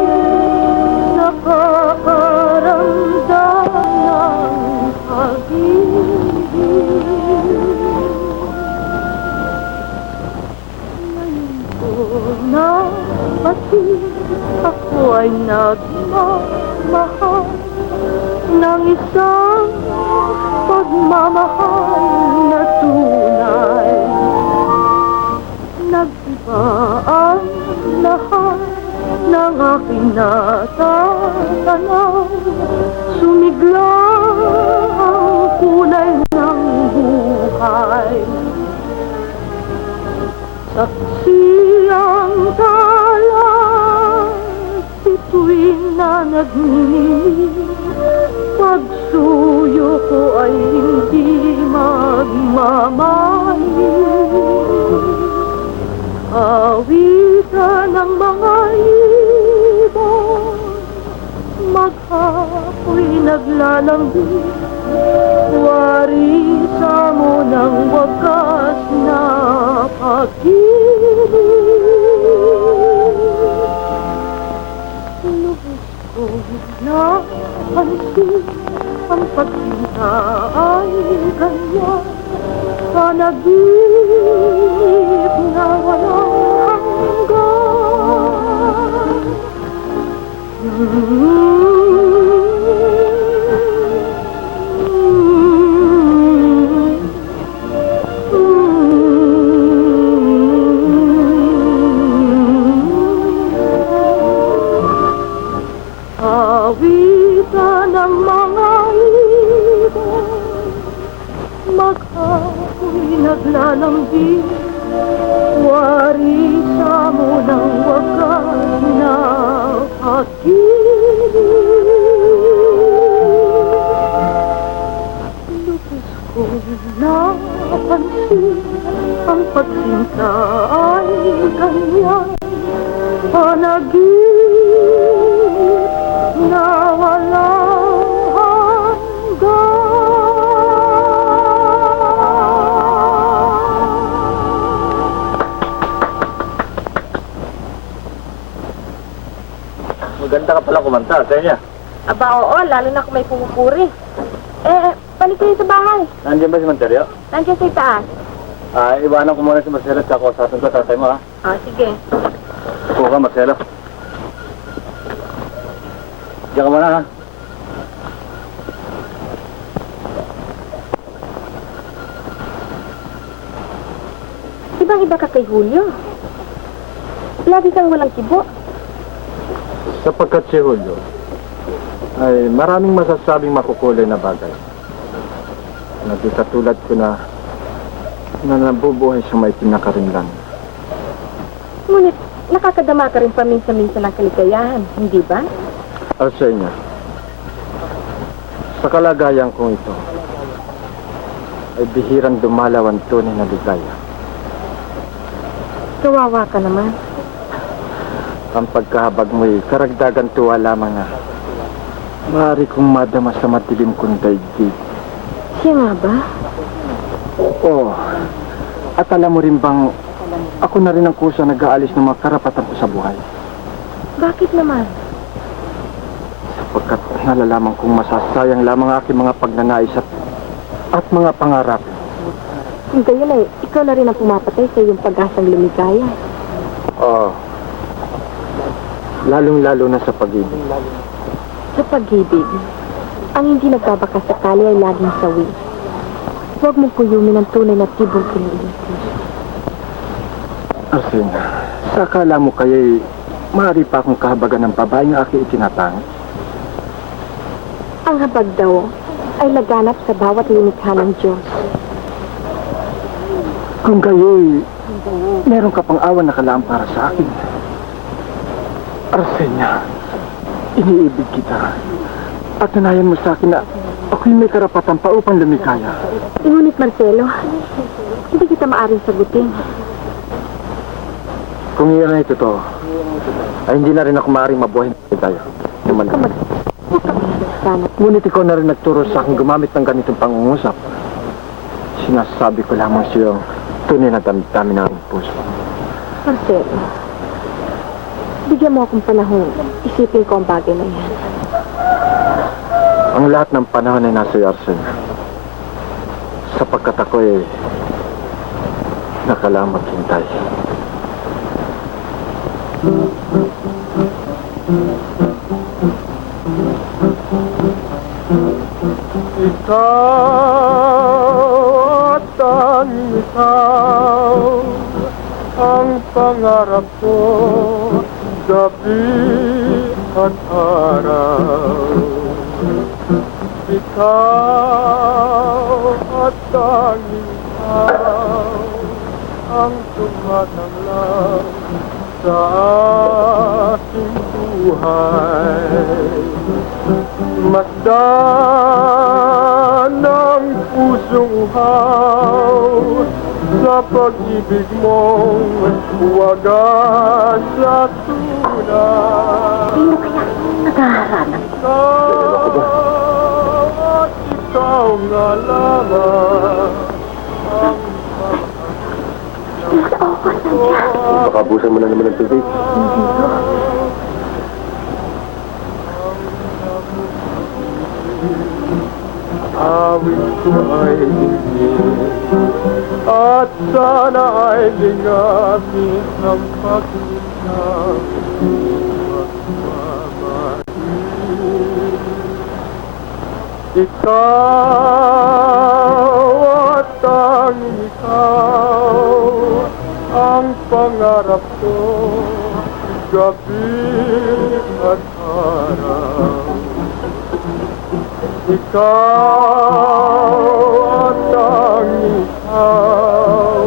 nakakaramdam ng pag-ibig. Na pati ako ay nagmamahal ng isang pagmamahal na tunay. Nag-iba ang lahat ng aking natatanaw, sumigla ang kulay ng buhay. Saksi ang tala, bituin na nagninig, pagsuyo ko ay hindi magmamahal. Awitan ng mga ibon, maghapoy naglalambing, warisa mo ng wagas na pag-ibig. Lubos ko napansin, ang pagsinta ay ganyan, panaginip na walang awitan ng mga ibon, maghapoy naglalambing, warisa mo ng wagas na pag-ibig. Lubos ko napansin, ang pagsinta ay ganyan, panaginip na walang Maganda ka pala kumanta, Senya. Aba, oo, lalo na kung may pumupuri. Balik kayo sa bahay. Nandiyan ba si Monterio? Nandiyan sa itaas. Iwanan ko muna si Marcelo at kakausapin ko tatay mo, ha? Sige. Upo ka, Marcelo. Diyan ka muna, ha? Ibang-iba ka kay Julio. Lagi kang walang kibo. Sapagkat si Julio ay maraming masasabing makukulay na bagay. Naging katulad ko na nabubuhay sa maitim na karinlan. Ngunit, nakakadama ka rin paminsan-minsan ng kaligayahan, hindi ba? Arsenia, sa kalagayan kong ito, ay bihirang dumalaw ang tunay na ligaya. Kawawa ka naman. Ang pagkahabag mo'y karagdagan tuwa lamang na maaari kong madama sa matilim kong daigdig. Siya nga ba? Oo. At alam mo rin bang ako na rin ang kusa nag-aalis ng mga karapatan ko sa buhay. Bakit naman? Sapagkat nalalaman kong masasayang lamang ang aking mga pagnanais at mga pangarap. Kung gayon ay, ikaw na rin ang pumapatay sa iyong pag-asang lumigaya. Oo. Lalong-lalo na sa pag-ibig. Sa pag-ibig, ang hindi nagpapakasakali ay laging sawi. Huwag mong kuyumin ang tunay na tibong kinilig. Arsena, sa akala mo kaya'y maaari pa akong kahabagan ng babaeng aking itinatangit? Ang habag daw ay laganap sa bawat linikha ng Diyos. Kung gayo'y meron ka pang awan na kalaan para sa akin. Arsena, iniibig kita. At tunayan mo sa akin na ako'y may karapatan pa upang lumikaya. Ngunit Marcelo, hindi kita maaring sagutin. Kung iyan ay totoo, ay hindi na rin ako maaaring mabuhay tayo. Naman. Ngunit ikaw na rin nagturo sa akin gumamit ng ganitong pangungusap. Sinasabi ko lamang sa iyong tunay na damdamin ng aking puso. Marcelo, bigyan mo akong panahon. Isipin ko ang bagay na yan. Ang lahat ng panahon ay nasa iyo, Arsena. Sapagkat ako ay nakalaang maghintay. Ikaw at ang ikaw ang pangarap ko gabi at araw, ikaw at tanging ikaw ang tumatanglaw sa aking buhay. Masdan ang pusong uhaw sa pag-ibig mong wagas at tunay. Sino kaya naghaharap? At ikaw nga lamang ang Diyos, baka busan mo na naman ng tubig. Awit ko ay hindi at sana ay lingamin ang pagkintang magmamahal. Ikaw at tanging ikaw ang pangarap ko gabi at araw. Ikaw at tanging ikaw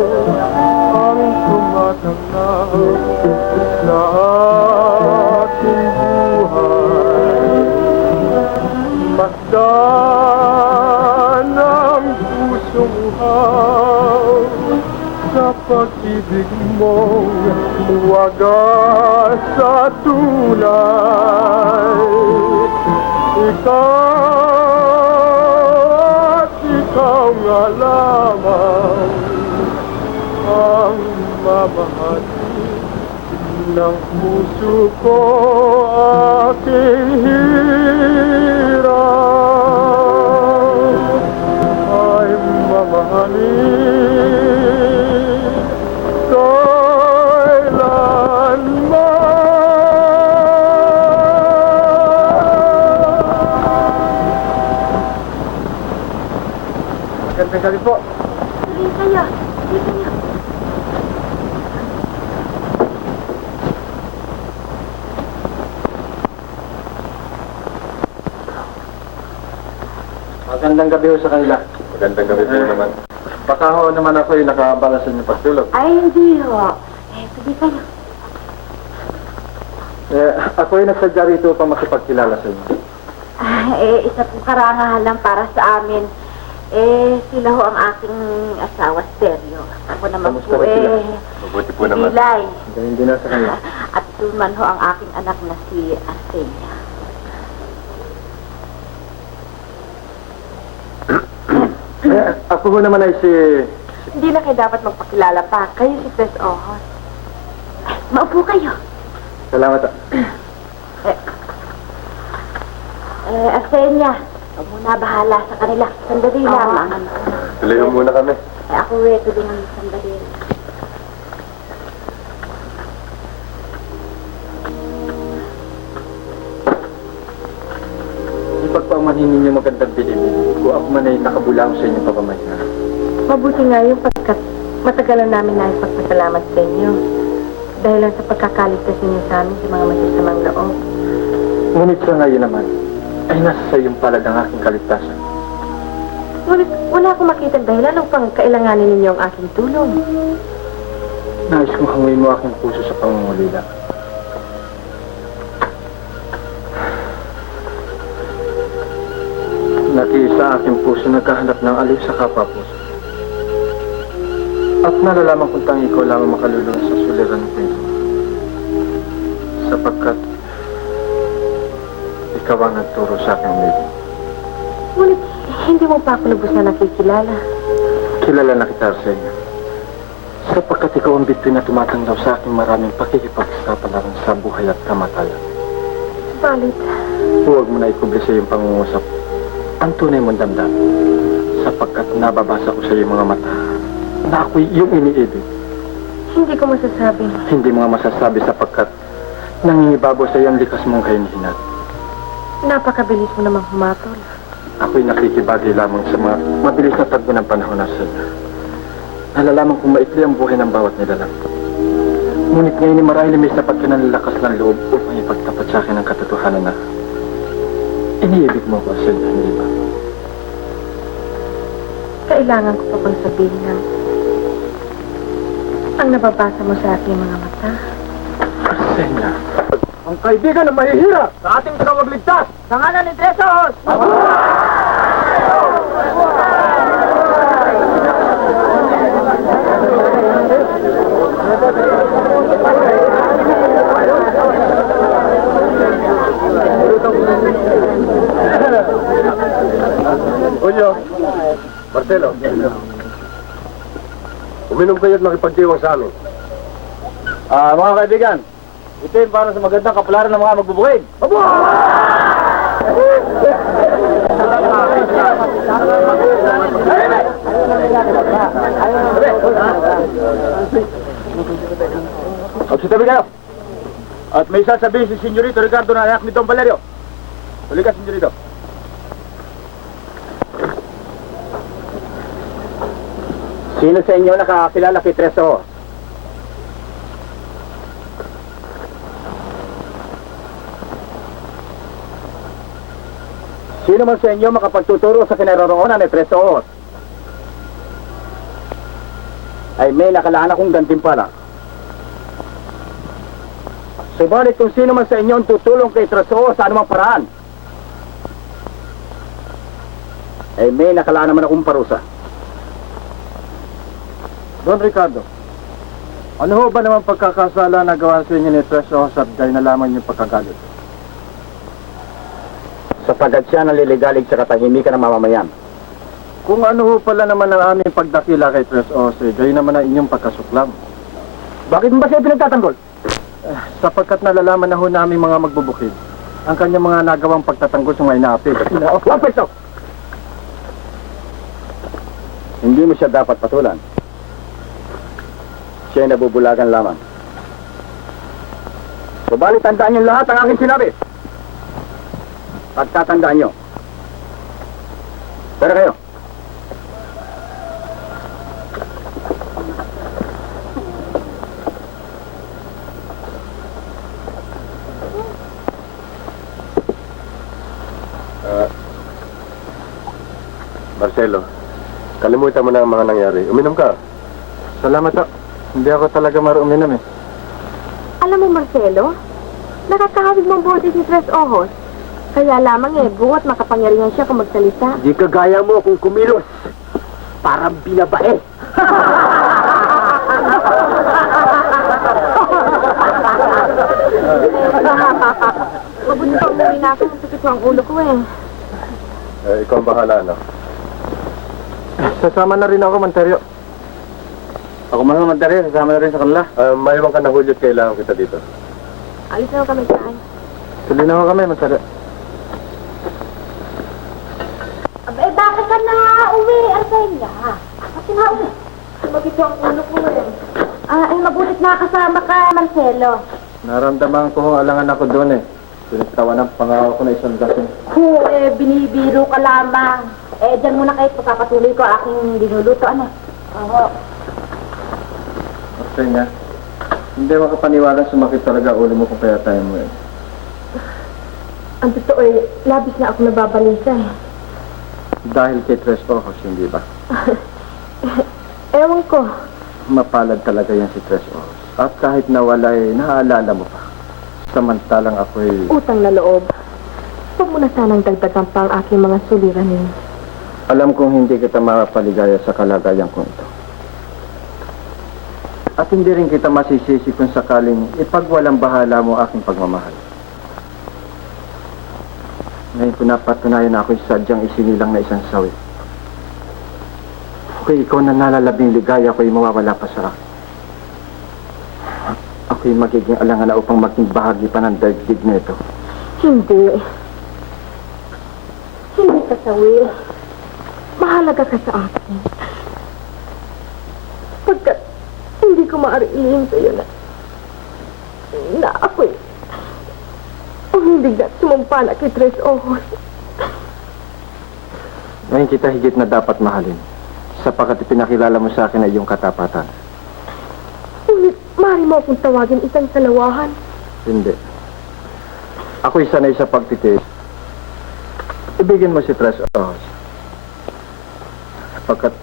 ang tumatanglaw sa aking buhay. Masdan ang pusong uhaw sa pag-ibig mong wagas sa tunay. Ikaw at ikaw nga lamang ang mamahalin ng puso ko aking hirap ay mamahalin kailanman. Gandang gabi po. Hindi kayo. Dito niyo. Magandang gabi ho sa kanila. Magandang gabi po naman. Baka ho naman ako yung nakaabala sa inyong pagtulog. Ay, hindi ho. Sige kayo. Ako yung nagsadya rito upang makipagkilala sa inyo. Isa pong karangahan lang para sa amin. Sila ho ang aking asawa, Stereo. Ako naman Kamusta po na sila? Mabuti po si Pilay. Ganyan din na sa kanila. At tuman ho ang aking anak na si Artenia. Ako ho naman ay si... Hindi na kayo dapat magpakilala pa. Kayo si Tess Ohos. Maupo kayo. Salamat. Artenia, huwag muna bahala sa kanila. Sandali lamang. Tuloy muna kami. Ako tulungan mo sandali. Ipagpaumanhin ninyo magandang bilibid. Kung ako man ay nakabulang sa inyong pagmamahiya. Mabuti nga yung pagkat matagalan namin na ipagpasalamat sa inyo. Dahil lang sa pagkakaligtas ninyo sa amin sa mga masasamang loob. Ngunit sa ngayon naman, ay nasa sa iyong palad ang aking kaligtasan. Ngunit wala akong makitang dahilan upang kailanganin ninyo ang aking tulong. Nais kong hanguin mo aking puso sa pangungulila. Nakiisa aking puso nagkahanap ng aliw sa kapwa-puso. At nalalaman kong tangi ko lamang makalulong sa suliran ng puso. Sapagkat ikaw ang nagturo sa aking umibig. Ngunit hindi mo pa ako lubos na nakikilala. Kilala na kita, Arsenio. Sapagkat ikaw ang bituin na tumatanglaw sa aking maraming pakikipagkapalaran sa buhay at kamatayan. Balit, Huwag mo na ikubli sa iyong pangungusap ang tunay mong damdamin. Sapagkat nababasa ko sa iyong mga mata na ako'y iyong iniibig. hindi ko masasabi. Hindi mo nga masasabi sapagkat nangingibabaw sa iyong likas mong kainihinat. Napakabilis mo namang humatol. Ako'y nakikibagay lamang sa mga mabilis na tagbo ng panahon na sa iyo. Nalalaman kong maikli ang buhay ng bawat nilalang. Ngunit ngayon ni marahil may sapat ka ng lakas ng loob upang ipagtapat sa akin ang katotohanan na iniibig mo ko, Celia, hindi ba? Kailangan ko pa bang sabihin ng ang nababasa mo sa aking mga mata? Celia. Ang kaibigan na mahihirap sa ating tagapagligtas! Sa ngalan ni Tresos! Julio, Marcelo, uminom kayo at makipagdiwang sa amin. Mga kaibigan, ito yung para sa magandang kapalaran ng mga magbubukid. Magsitabi kayo. At may sasabihin si Senyorito Ricardo na anak ni Don Valerio. Huli ka, Senyorito. Sino sa inyo nakakilala kay Treso? Sino man sa inyo makapagtuturo sa kinaroroonan ni Treso ay may nakalaan akong gantimpala. Subalit kung sino man sa inyo ang tutulong kay Treso sa anumang paraan ay may nakalaan naman akong parusa. Don Ricardo, ano ho ba naman pagkakasala na gawa sa inyo ni Treso at gaya na lamang yung pagkagalit? Sapagkat siya naliligalig sa katahimikan ng mamamayan. Kung ano ho pala naman ang aming pagdakila kay Treso, gaya naman ang inyong pagkasuklam. Bakit mo ba siya pinagtatanggol? Sapagkat nalalaman na ho namin mga magbubukid ang kanyang mga nagawang pagtatanggol sa mga inaapil. Wapit to! Hindi mo siya dapat patulan. Siya ay nabubulagan lamang. Subalit tandaan niyo lahat ang aking sinabi. Pagtatandaan niyo. Pero kayo. Marcelo, kalimutan mo na ang mga nangyari. Uminom ka. Salamat ho. Hindi ako talaga maruminom eh. Alam mo, Marcelo, nakakahawig mong boses ni Tres Ojos. Kaya lamang buhat makapangyarihan siya kung magsalita. Di kagaya mo kung kumilos. Parang binabae. Mabuti pa umuwi na ako, masakit ang ulo ko Ikaw ang bahala, no? Sasama na rin ako, Monterio. Ako man naman tari, sasama na rin sa kanila. Mayroon ka na Julio at kailangan kita dito. Alis na kami saan. Tuloy na ho kami, Monterio. Bakit ka na uwi, Arcelia? Kasi nga uwi. Sumakit ang ulo ko mabutit nakasama ka, Marcelo. Naramdaman ko hong alangan ako doon eh. Pinagtawanan pangako ko na isang dating. Binibiro ka lamang. Diyan muna kayo, pagkapatuloy ko aking dinuluto, Oo. Kasi nga, hindi makapaniwala sumakit talaga ulo mo kung kaya tayo mo eh. Ang totoo labis na ako nababalisa Dahil kay Tres Ojos, hindi ba? Ewan ko. Mapalad talaga yan si Tres Ojos. At kahit nawala naaalala mo pa. Samantalang ako'y... Utang na loob. Huwag mo na sanang dagdagan pa ang aking mga suliranin. Alam kong hindi kita mapaligaya sa kalagayan kong ito. At hindi rin kita masisisi kung sakaling ipagwalang bahala mo aking pagmamahal. Ngayon ko napatunayan na ako'y sadyang isinilang na isang sawi. Kung ikaw na nalalabing ligaya ako'y mawawala pa sa akin. Ako'y magiging alangan na upang maging bahagi pa ng daigdig nito. Hindi. Hindi ka sawi. Mahalaga ka sa akin. Pagkat hindi ko maaari ilihim sa'yo na ako'y umilig na sumumpa na kay Tres Ojos. Ngayon kita higit na dapat mahalin. Sapagkat ipinakilala mo sa akin ay iyong katapatan. Ngunit Maaari mo akong tawagin isang salawahan. Hindi. Ako'y sanay sa pagtitiis. Ibigin mo si Tres Ojos. Sapagkat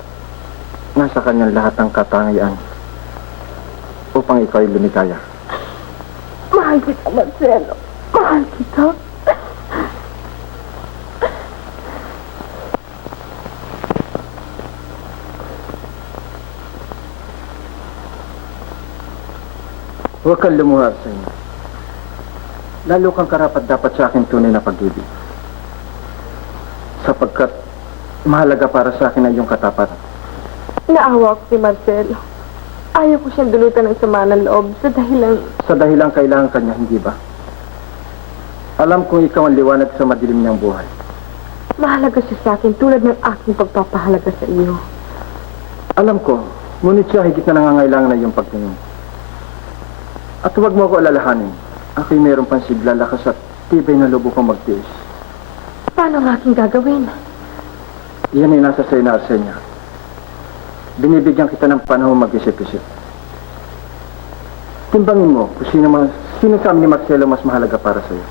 nasa kanyang lahat ng katangian upang ikaw ay lumikaya. Mahal kita, Marcelo. Mahal kita. Huwag kang lumuhar sa inyo. Lalo kang karapat dapat sa akin tunay na pag-ibig. Sapagkat mahalaga para sa akin ay iyong katapatan. Naawa ko si Marcelo. Ayaw ko siyang dulutan ng sama ng loob sa dahilang Kailangan kanya, hindi ba? Alam kong ikaw ang liwanag sa madilim niyang buhay. mahalaga siya sa akin tulad ng aking pagpapahalaga sa iyo. Alam ko, ngunit siya higit na nangangailangan na iyong pagtingin. At huwag mo ako alalahanin. Ako'y mayroon pang sigla, lakas at tibay na loob kong magtiis. Paano ang aking gagawin? Iyan ay nasa sa'yo na, Arsenia. Binibigyan kita ng panahon mag-isip-isip. Timbangin mo kung sino sa amin ni Marcelo mas mahalaga para sa'yo.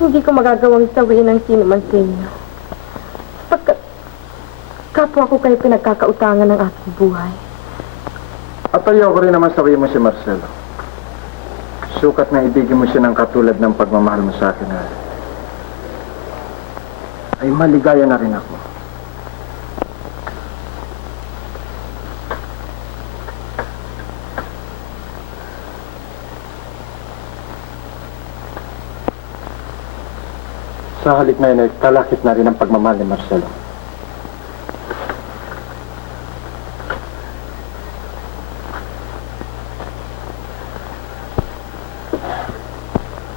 Hindi ko magagawang sawiin ang sino man sa inyo. Pagkat kapwa ko kayo pinagkakautangan ng aking buhay. At ayaw ko rin naman sabihin mo si Marcelo. Sukat na ibigin mo siya ng katulad ng pagmamahal mo sa akin ay maligaya na rin ako. Sa halik na yun ay kalakip na rin ang pagmamahal ni Marcelo.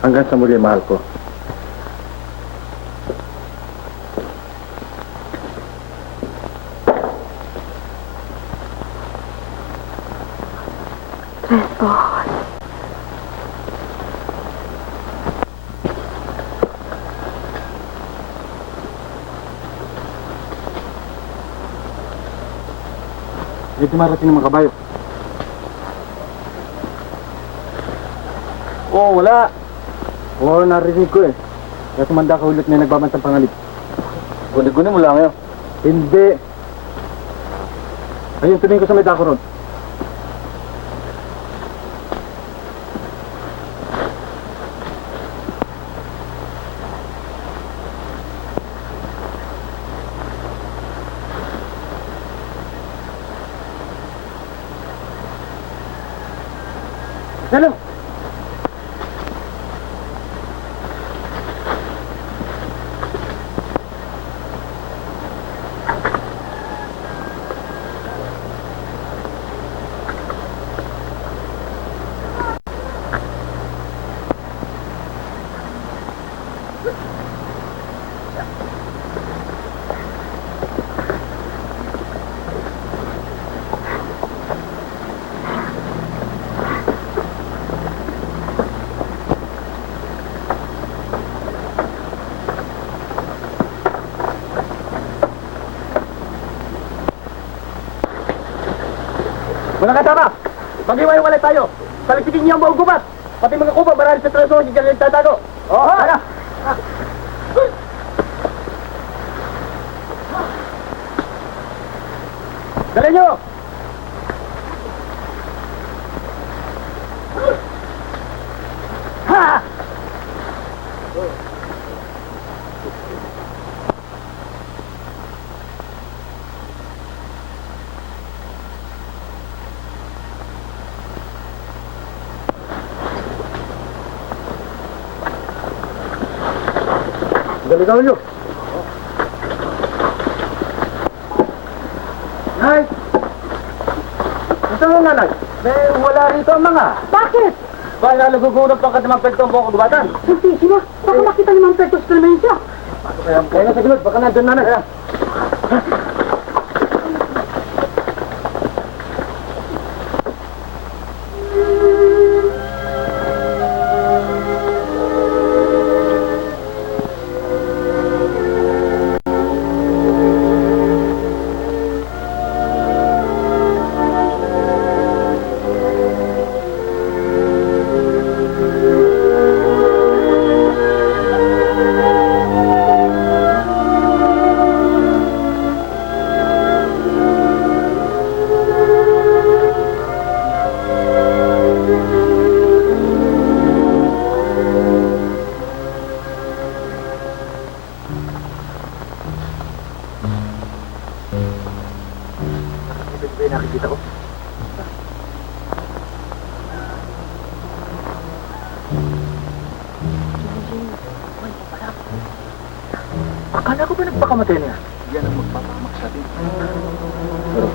Hanggang sa muli, mahal ko. Tres Ojos. Dito marating ng mga kabayo. Oo, wala. Oo, narinig ko eh. Kaya tumanda ka ulit na nagbabantang pangalip. Guni-guni mo lang ngayon. Hindi. Ayun, tumingin ko sa may dako ron. Hello. Mga kasama, mag-iwalay tayo. Paligpitin niyo ang buong gubat. Pati mga kuba, marami sa traso, hindi dyan nagtatago. Oo, tara. Dali niyo! Ha! Dali ka ulo. Nay! Ito mo, nanay. Wala rito ang mga. Bakit? Baka nagugunap pang katamang pwede ang buong kagubatan. Sumpisi na. Baka makita ni Mang Petos Clemencia. Kaya na sa gilid, baka nandun nanay. kayo nakikita ko. Akala ko ba nagpakamatay niya? Yan ang magpapamak sa atin. Pero,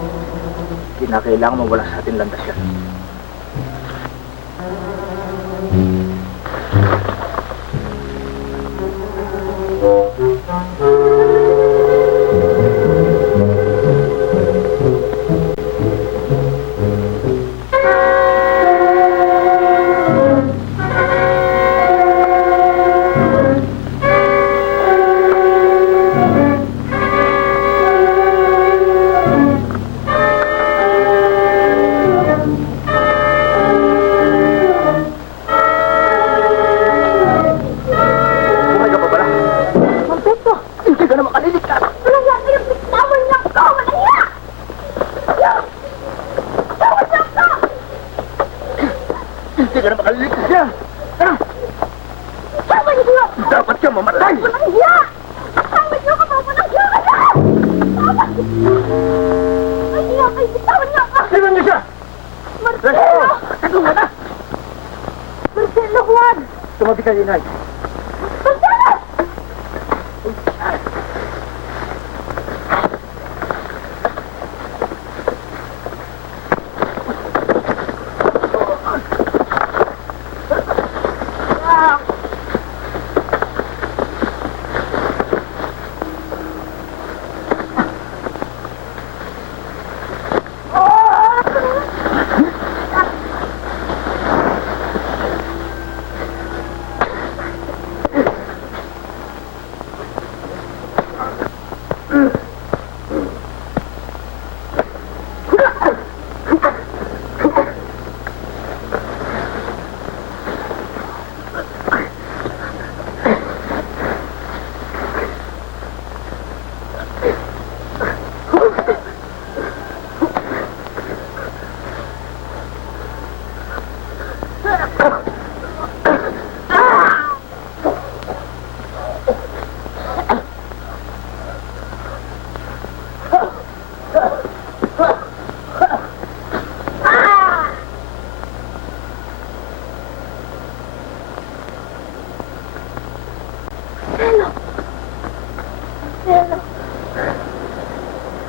kinakailangan mawala sa atin landas yan. Buhay ka pa pala? Marpeto! Hindi ka na makaliligtas! Walang yan kayo! Bitawan niyo ako! Walang iya! Bitawan niyo ako! Hindi ka na makaliligtas niya! Bitawan niyo! Dapat siya mamatay! Walang iya! Bitawan niyo ako! Walang iya kayo! Bitawan! Ay, iya kayo! Bitawan niyo ako! Tingnan niyo siya! Marcelo! Tago mo na! Marcelo, Juan! Tumabi kayo, Inay. Marcelo!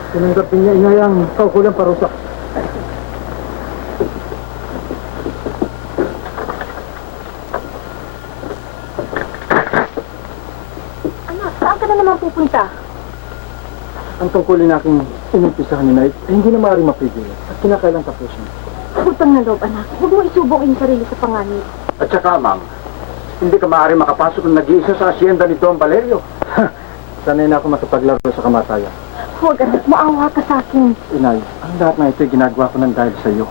Tinanggap niya inayang kaukulang parusa. Anak, saan ka na naman pupunta? Ang tungkulin aking inumpisahan ni Knight ay hindi na maaaring mapigil at kinakailang tapusin. Utang na loob, anak. Huwag mo isubok yung sarili sa panganib. At saka, Mang, hindi ka maaari makapasok kung nag-iisa sa asyenda ni Don Valerio. Sanay na ako matapaglaro sa kamatayan. Huwag, anak. Maawa ka sa akin. Inay, ang lahat na ito'y ginagawa ko ng dahil sa iyo.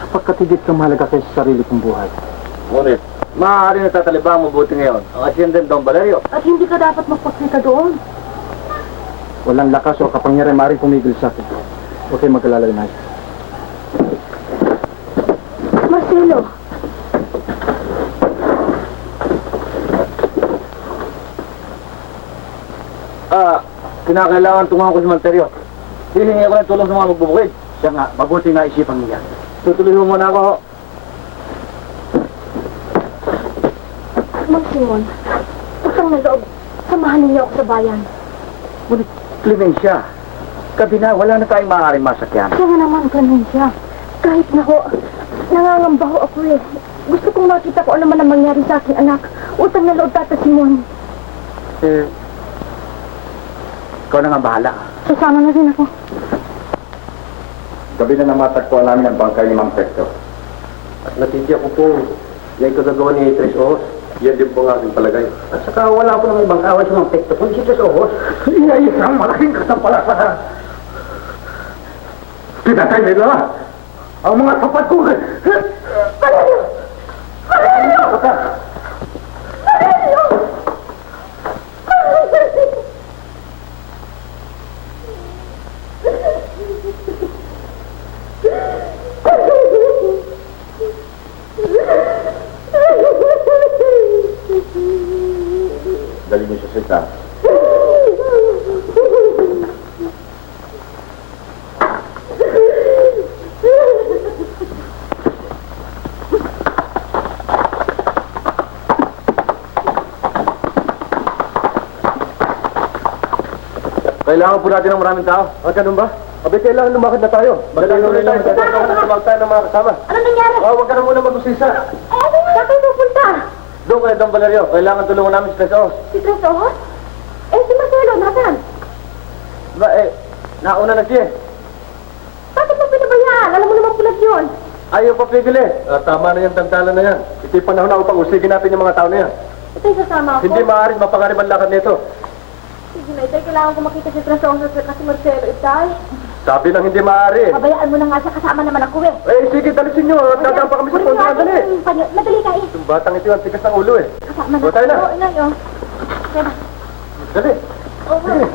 Sapagkat higit kang mahalaga kay sa sarili kong buhay. Ngunit, maaari na tatalibang mabuti ngayon ang asyenda ni Don Valerio. At hindi ka dapat magpakita doon. Walang lakas o kapangyarihan maaaring pumigil sa akin. Huwag kayong mag-alala, Inay. Marcelo, Kinakailangan tungan ko sa Monterio. Hihingi ako ng tulong sa mga magbubukid. Siya nga, mabuti na isipan niya. Tutuloy mo muna ako. Mang Simon, utang na loob. Samahan niyo ako sa bayan. Ngunit, Clemencia, gabi na, wala na tayong maaaring masakyan. Kaya nga naman ganun siya. Kahit na ho, nangangamba ho ako eh. Gusto kong makita ko ano man ang mangyari sa aking anak. Utang na loob, Tata Simon. Ikaw na nga bahala. Sasama na rin ako. Gabi na namatagpuan namin ang bangkay ni Mang Pector. At natitiyak ko po, yan kagagawa ni Tres Ojos. Yan din po ang aking palagay. At saka wala ko ng ibang kawan sa mga pekto. Kung si Tres Ojos, Isang malaking kasampalasan. Pinatay nila ang mga tapat ko. Valerio! Valerio! Valerio! Dali niyo siya sa ita. Kailangan po natin ng maraming tao. Ah, ganun ba? Abay, kailangan lumakad na tayo. Magkatuloy tayo. Kailangan na tumawag tayo ng mga kasama. Ano nangyari? Huwag ka na muna mag-usisa. Saan kayo pupunta? Doon kayo, Don Valerio. Kailangan tulungan namin si Tesos. Si Tres Ojos? Si Marcelo, nasaan? Ba, nauna na siya. Bakit mo pinabayaan? Alam mo naman pulag yun. Ayaw pa pigil eh. Tama na yung tagtalan na yan. Ito'y panahon na upang usigin natin yung mga tao na yan. Ito'y sasama ako. Hindi maaaring mapangarib ang lakad nito. Sige na, Itay, kailangan ko makita si Tres Ojos at si Marcelo, Itay. Sabi lang hindi maaari. Pabayaan mo na nga siya, kasama naman ako eh. Sige, dalisin nyo. Dadaan pa kami sa Kunin punto nga na dali. yung panyo. Madali ka eh. Yung batang ito yung tigas ng ulo eh. Kasama na. O, tayo na. Oo, inay, oh. Sige. Dali. Oo. Sige.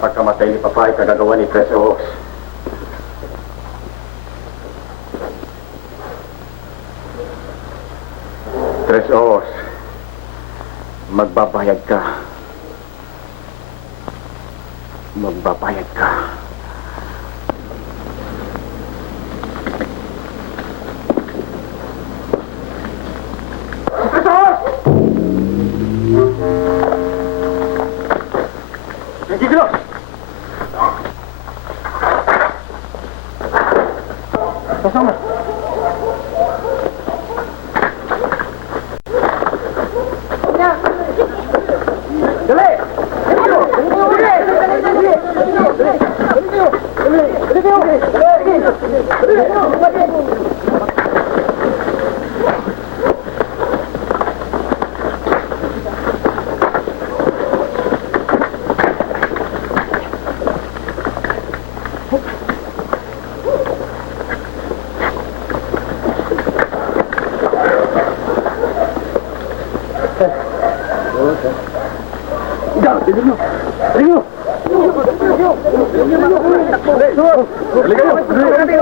Pagkamatay ni Papa ay kagagawa ni Tres Ojos. Tres Ojos, magbabayad ka. Magbabayad ka. Tres Ojos! Nagkikilos! Kasama. Dali!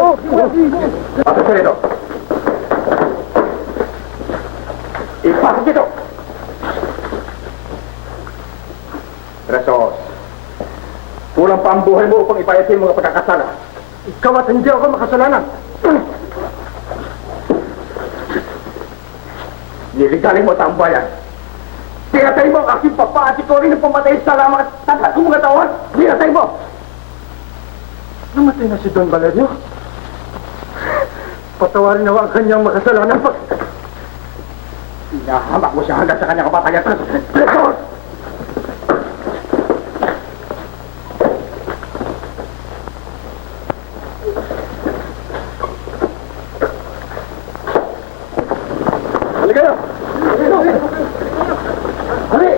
Pasok sa rito. Ipasok dito. Tres Ojos, kulang pa ang buhay mo upang ipayasin mga pagkakasala. Ikaw at hindi ako makasalanan. Niligaling mo ang bayan. Pinatay mo ang aking papa at ikaw rin ang pumatay sa mga tatat kong mga tawad. Pinatay mo! Namatay na si Don Valerio? Patawarin nawa ang kanyang makasalanan pa. Inahamak mo siya hanggang sa kanyang kapatayan. Tres Ojos! Halika na! Hali!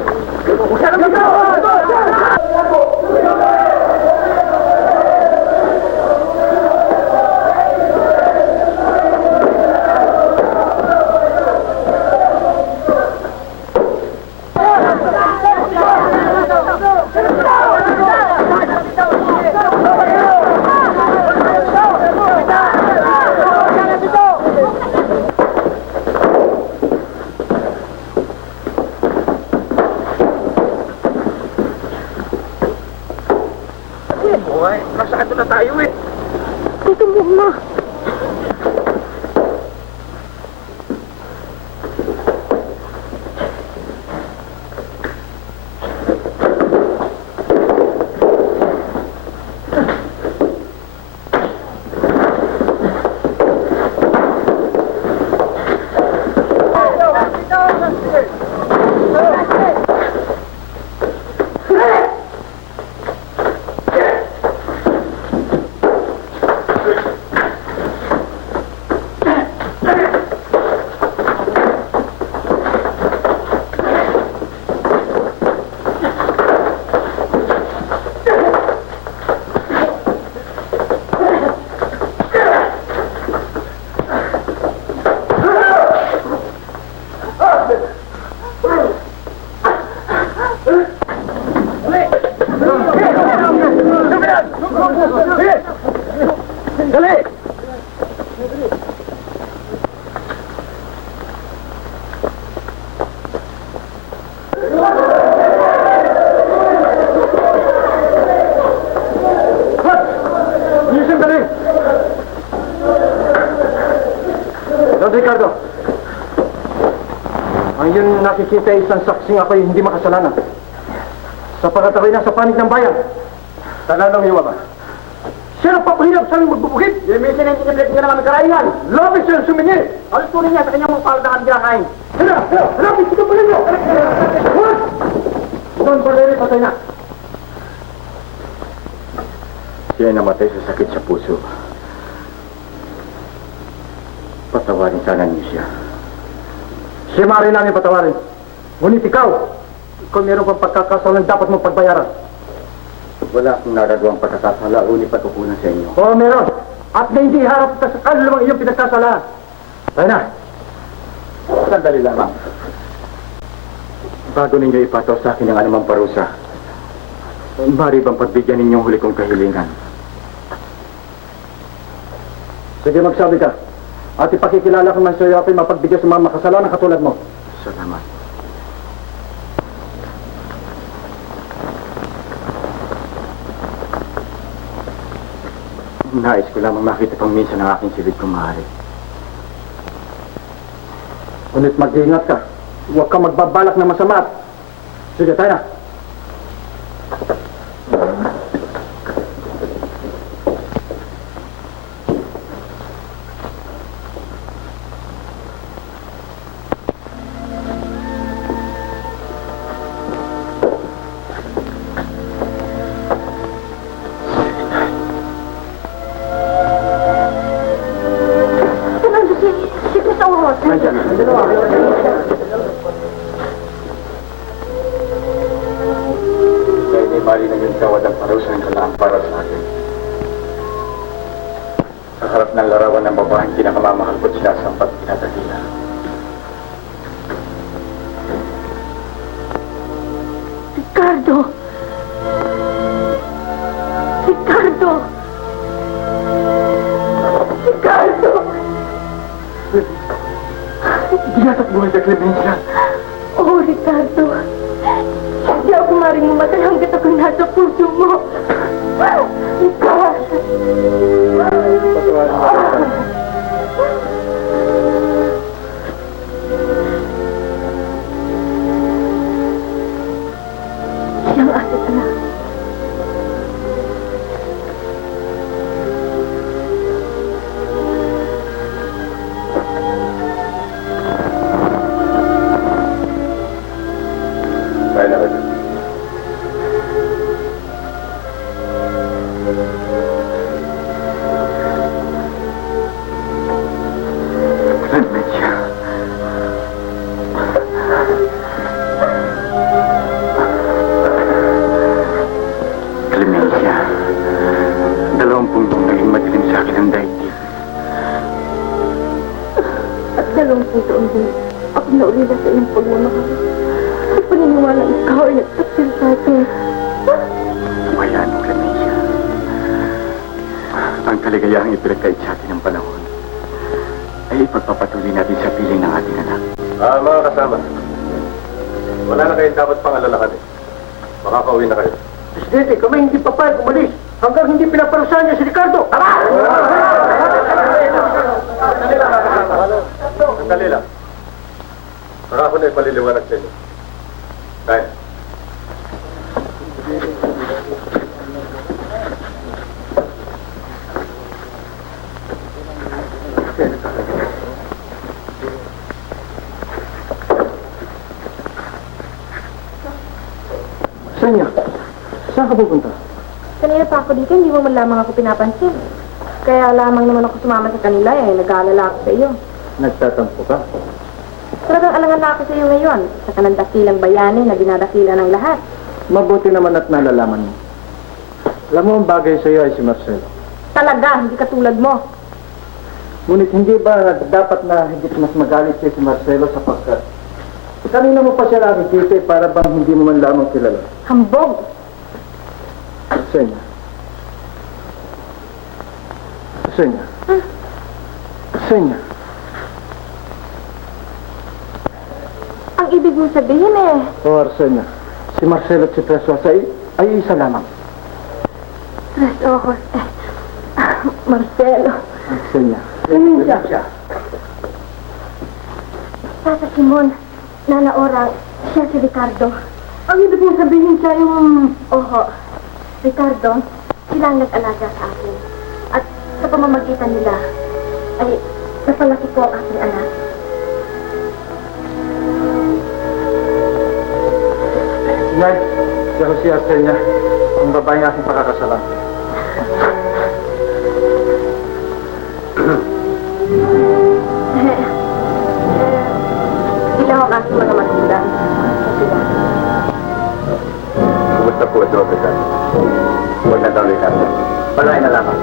Huwag ka na dito! Don Ricardo, ang iyong nakikita ay isang saksing ako'y hindi makasalanan. Sapagat ako'y nasa panig ng bayan. Tananong iyo, Ama. Sino pa pahirap sa aming magbubukid? Minsan ang kinablit ka na kami karaingan. Labis siyang sumingi! Alis po niya sa kanyang mga paldakan kinakain. Labis ka pa ninyo! Huwag! Don Valerio, patay na. Siya ay namatay sa sakit sa puso. Patawarin sana niyo siya. Siya maaari namin patawarin. Ngunit ikaw meron pang pagkakasalan dapat mong pagbayaran. Wala akong nagagawang pagkakasala o pagkukunan sa inyo. Oo, meron. At na hindi harap ka sa kaluluwang iyong pinagkasalaan. Tayo na. Sandali lamang. Bago ninyo ipataw sa akin ang anumang parusa, maaari bang pagbigyan ninyong huli kong kahilingan? Sige, magsabi ka. At ipakikilala ko man sa iyo ako'y mapagbigyan sa mga makasalanan katulad mo. Salamat. Nais ko lamang makita pang minsan ang aking silid kung maaari. Ngunit mag-iingat ka. Huwag kang magbabalak na masama. Sige, tayo na. Kaya hindi mali na yung tawad ang parusa ng kalaang para sa akin. Sa harap ng larawan ng babaeng pinakamamahal ko't sinasampat pinatagila. Ricardo! Ricardo! Ricardo! Bigat at buhay ka, Clemencia. Oh, Ricardo! Hindi ako maring mamatay hanggat ako'y nasa puso mo. Ricardo! Siyang asit, anak. Kaya na rin. Clemencia. Clemencia. 20 taong naging madilim sa akin ang daigdig. At 20 taon din, ako naulila sa iyong pagmamahal. Sa paniniwala ikaw ay nagtaksil sa atin. Hayaan mo, Clemencia. Ang kaligayahang ipinagkait sa atin ng panahon ay ipagpapatuloy natin sa piling ng ating anak. Mga kasama. Wala na kayong dapat pang alalahanin. Makakauwi na kayo. Presidente, kami hindi papayag umalis hanggang hindi pinaparusahan niya si Ricardo. Tara! Sandali lang. Saka ako na ipaliliwanag sa inyo. Tayo. Sanya, saan ka pupunta? Kanina pa ako dito, hindi mo man lamang ako pinapansin. Kaya lamang naman ako sumama sa kanila nag-aalala ako sa iyo. Nagtatampo ka? Talagang alangan na ako sa iyo ngayon. Sa kanang dakilang bayani na dinadakila ng lahat. Mabuti naman at nalalaman mo. Alam mo, ang bagay sa iyo ay si Marcelo. Talaga, hindi katulad mo. Ngunit hindi ba dapat na higit mas magalit siya si Marcelo sapagkat kanina mo pa siya nakikita para bang hindi mo man lamang kilala. Hambog. Senya. Senya. Senya. Ang ibig mong sabihin O Arsenia, si Marcelo at si Tres Ojos ay isa lamang. Tres Ojos. Marcelo. Arsenia. Clemencia. Tata Simon, Nana Ora, siya si Ricardo. Ang ibig mong sabihin siya yung... Oho, Ricardo, sila ang nag-alaga sa akin. At sa pamamagitan nila, ay napalaki ko ang aking anak. Inay, siya ho si Arsenia, ang babaeng aking pakakasalan. Sila ang aking mga magulang. Sila. Kumusta po ito, Ricardo? Huwag na daw, Ricardo. Palain na lamang.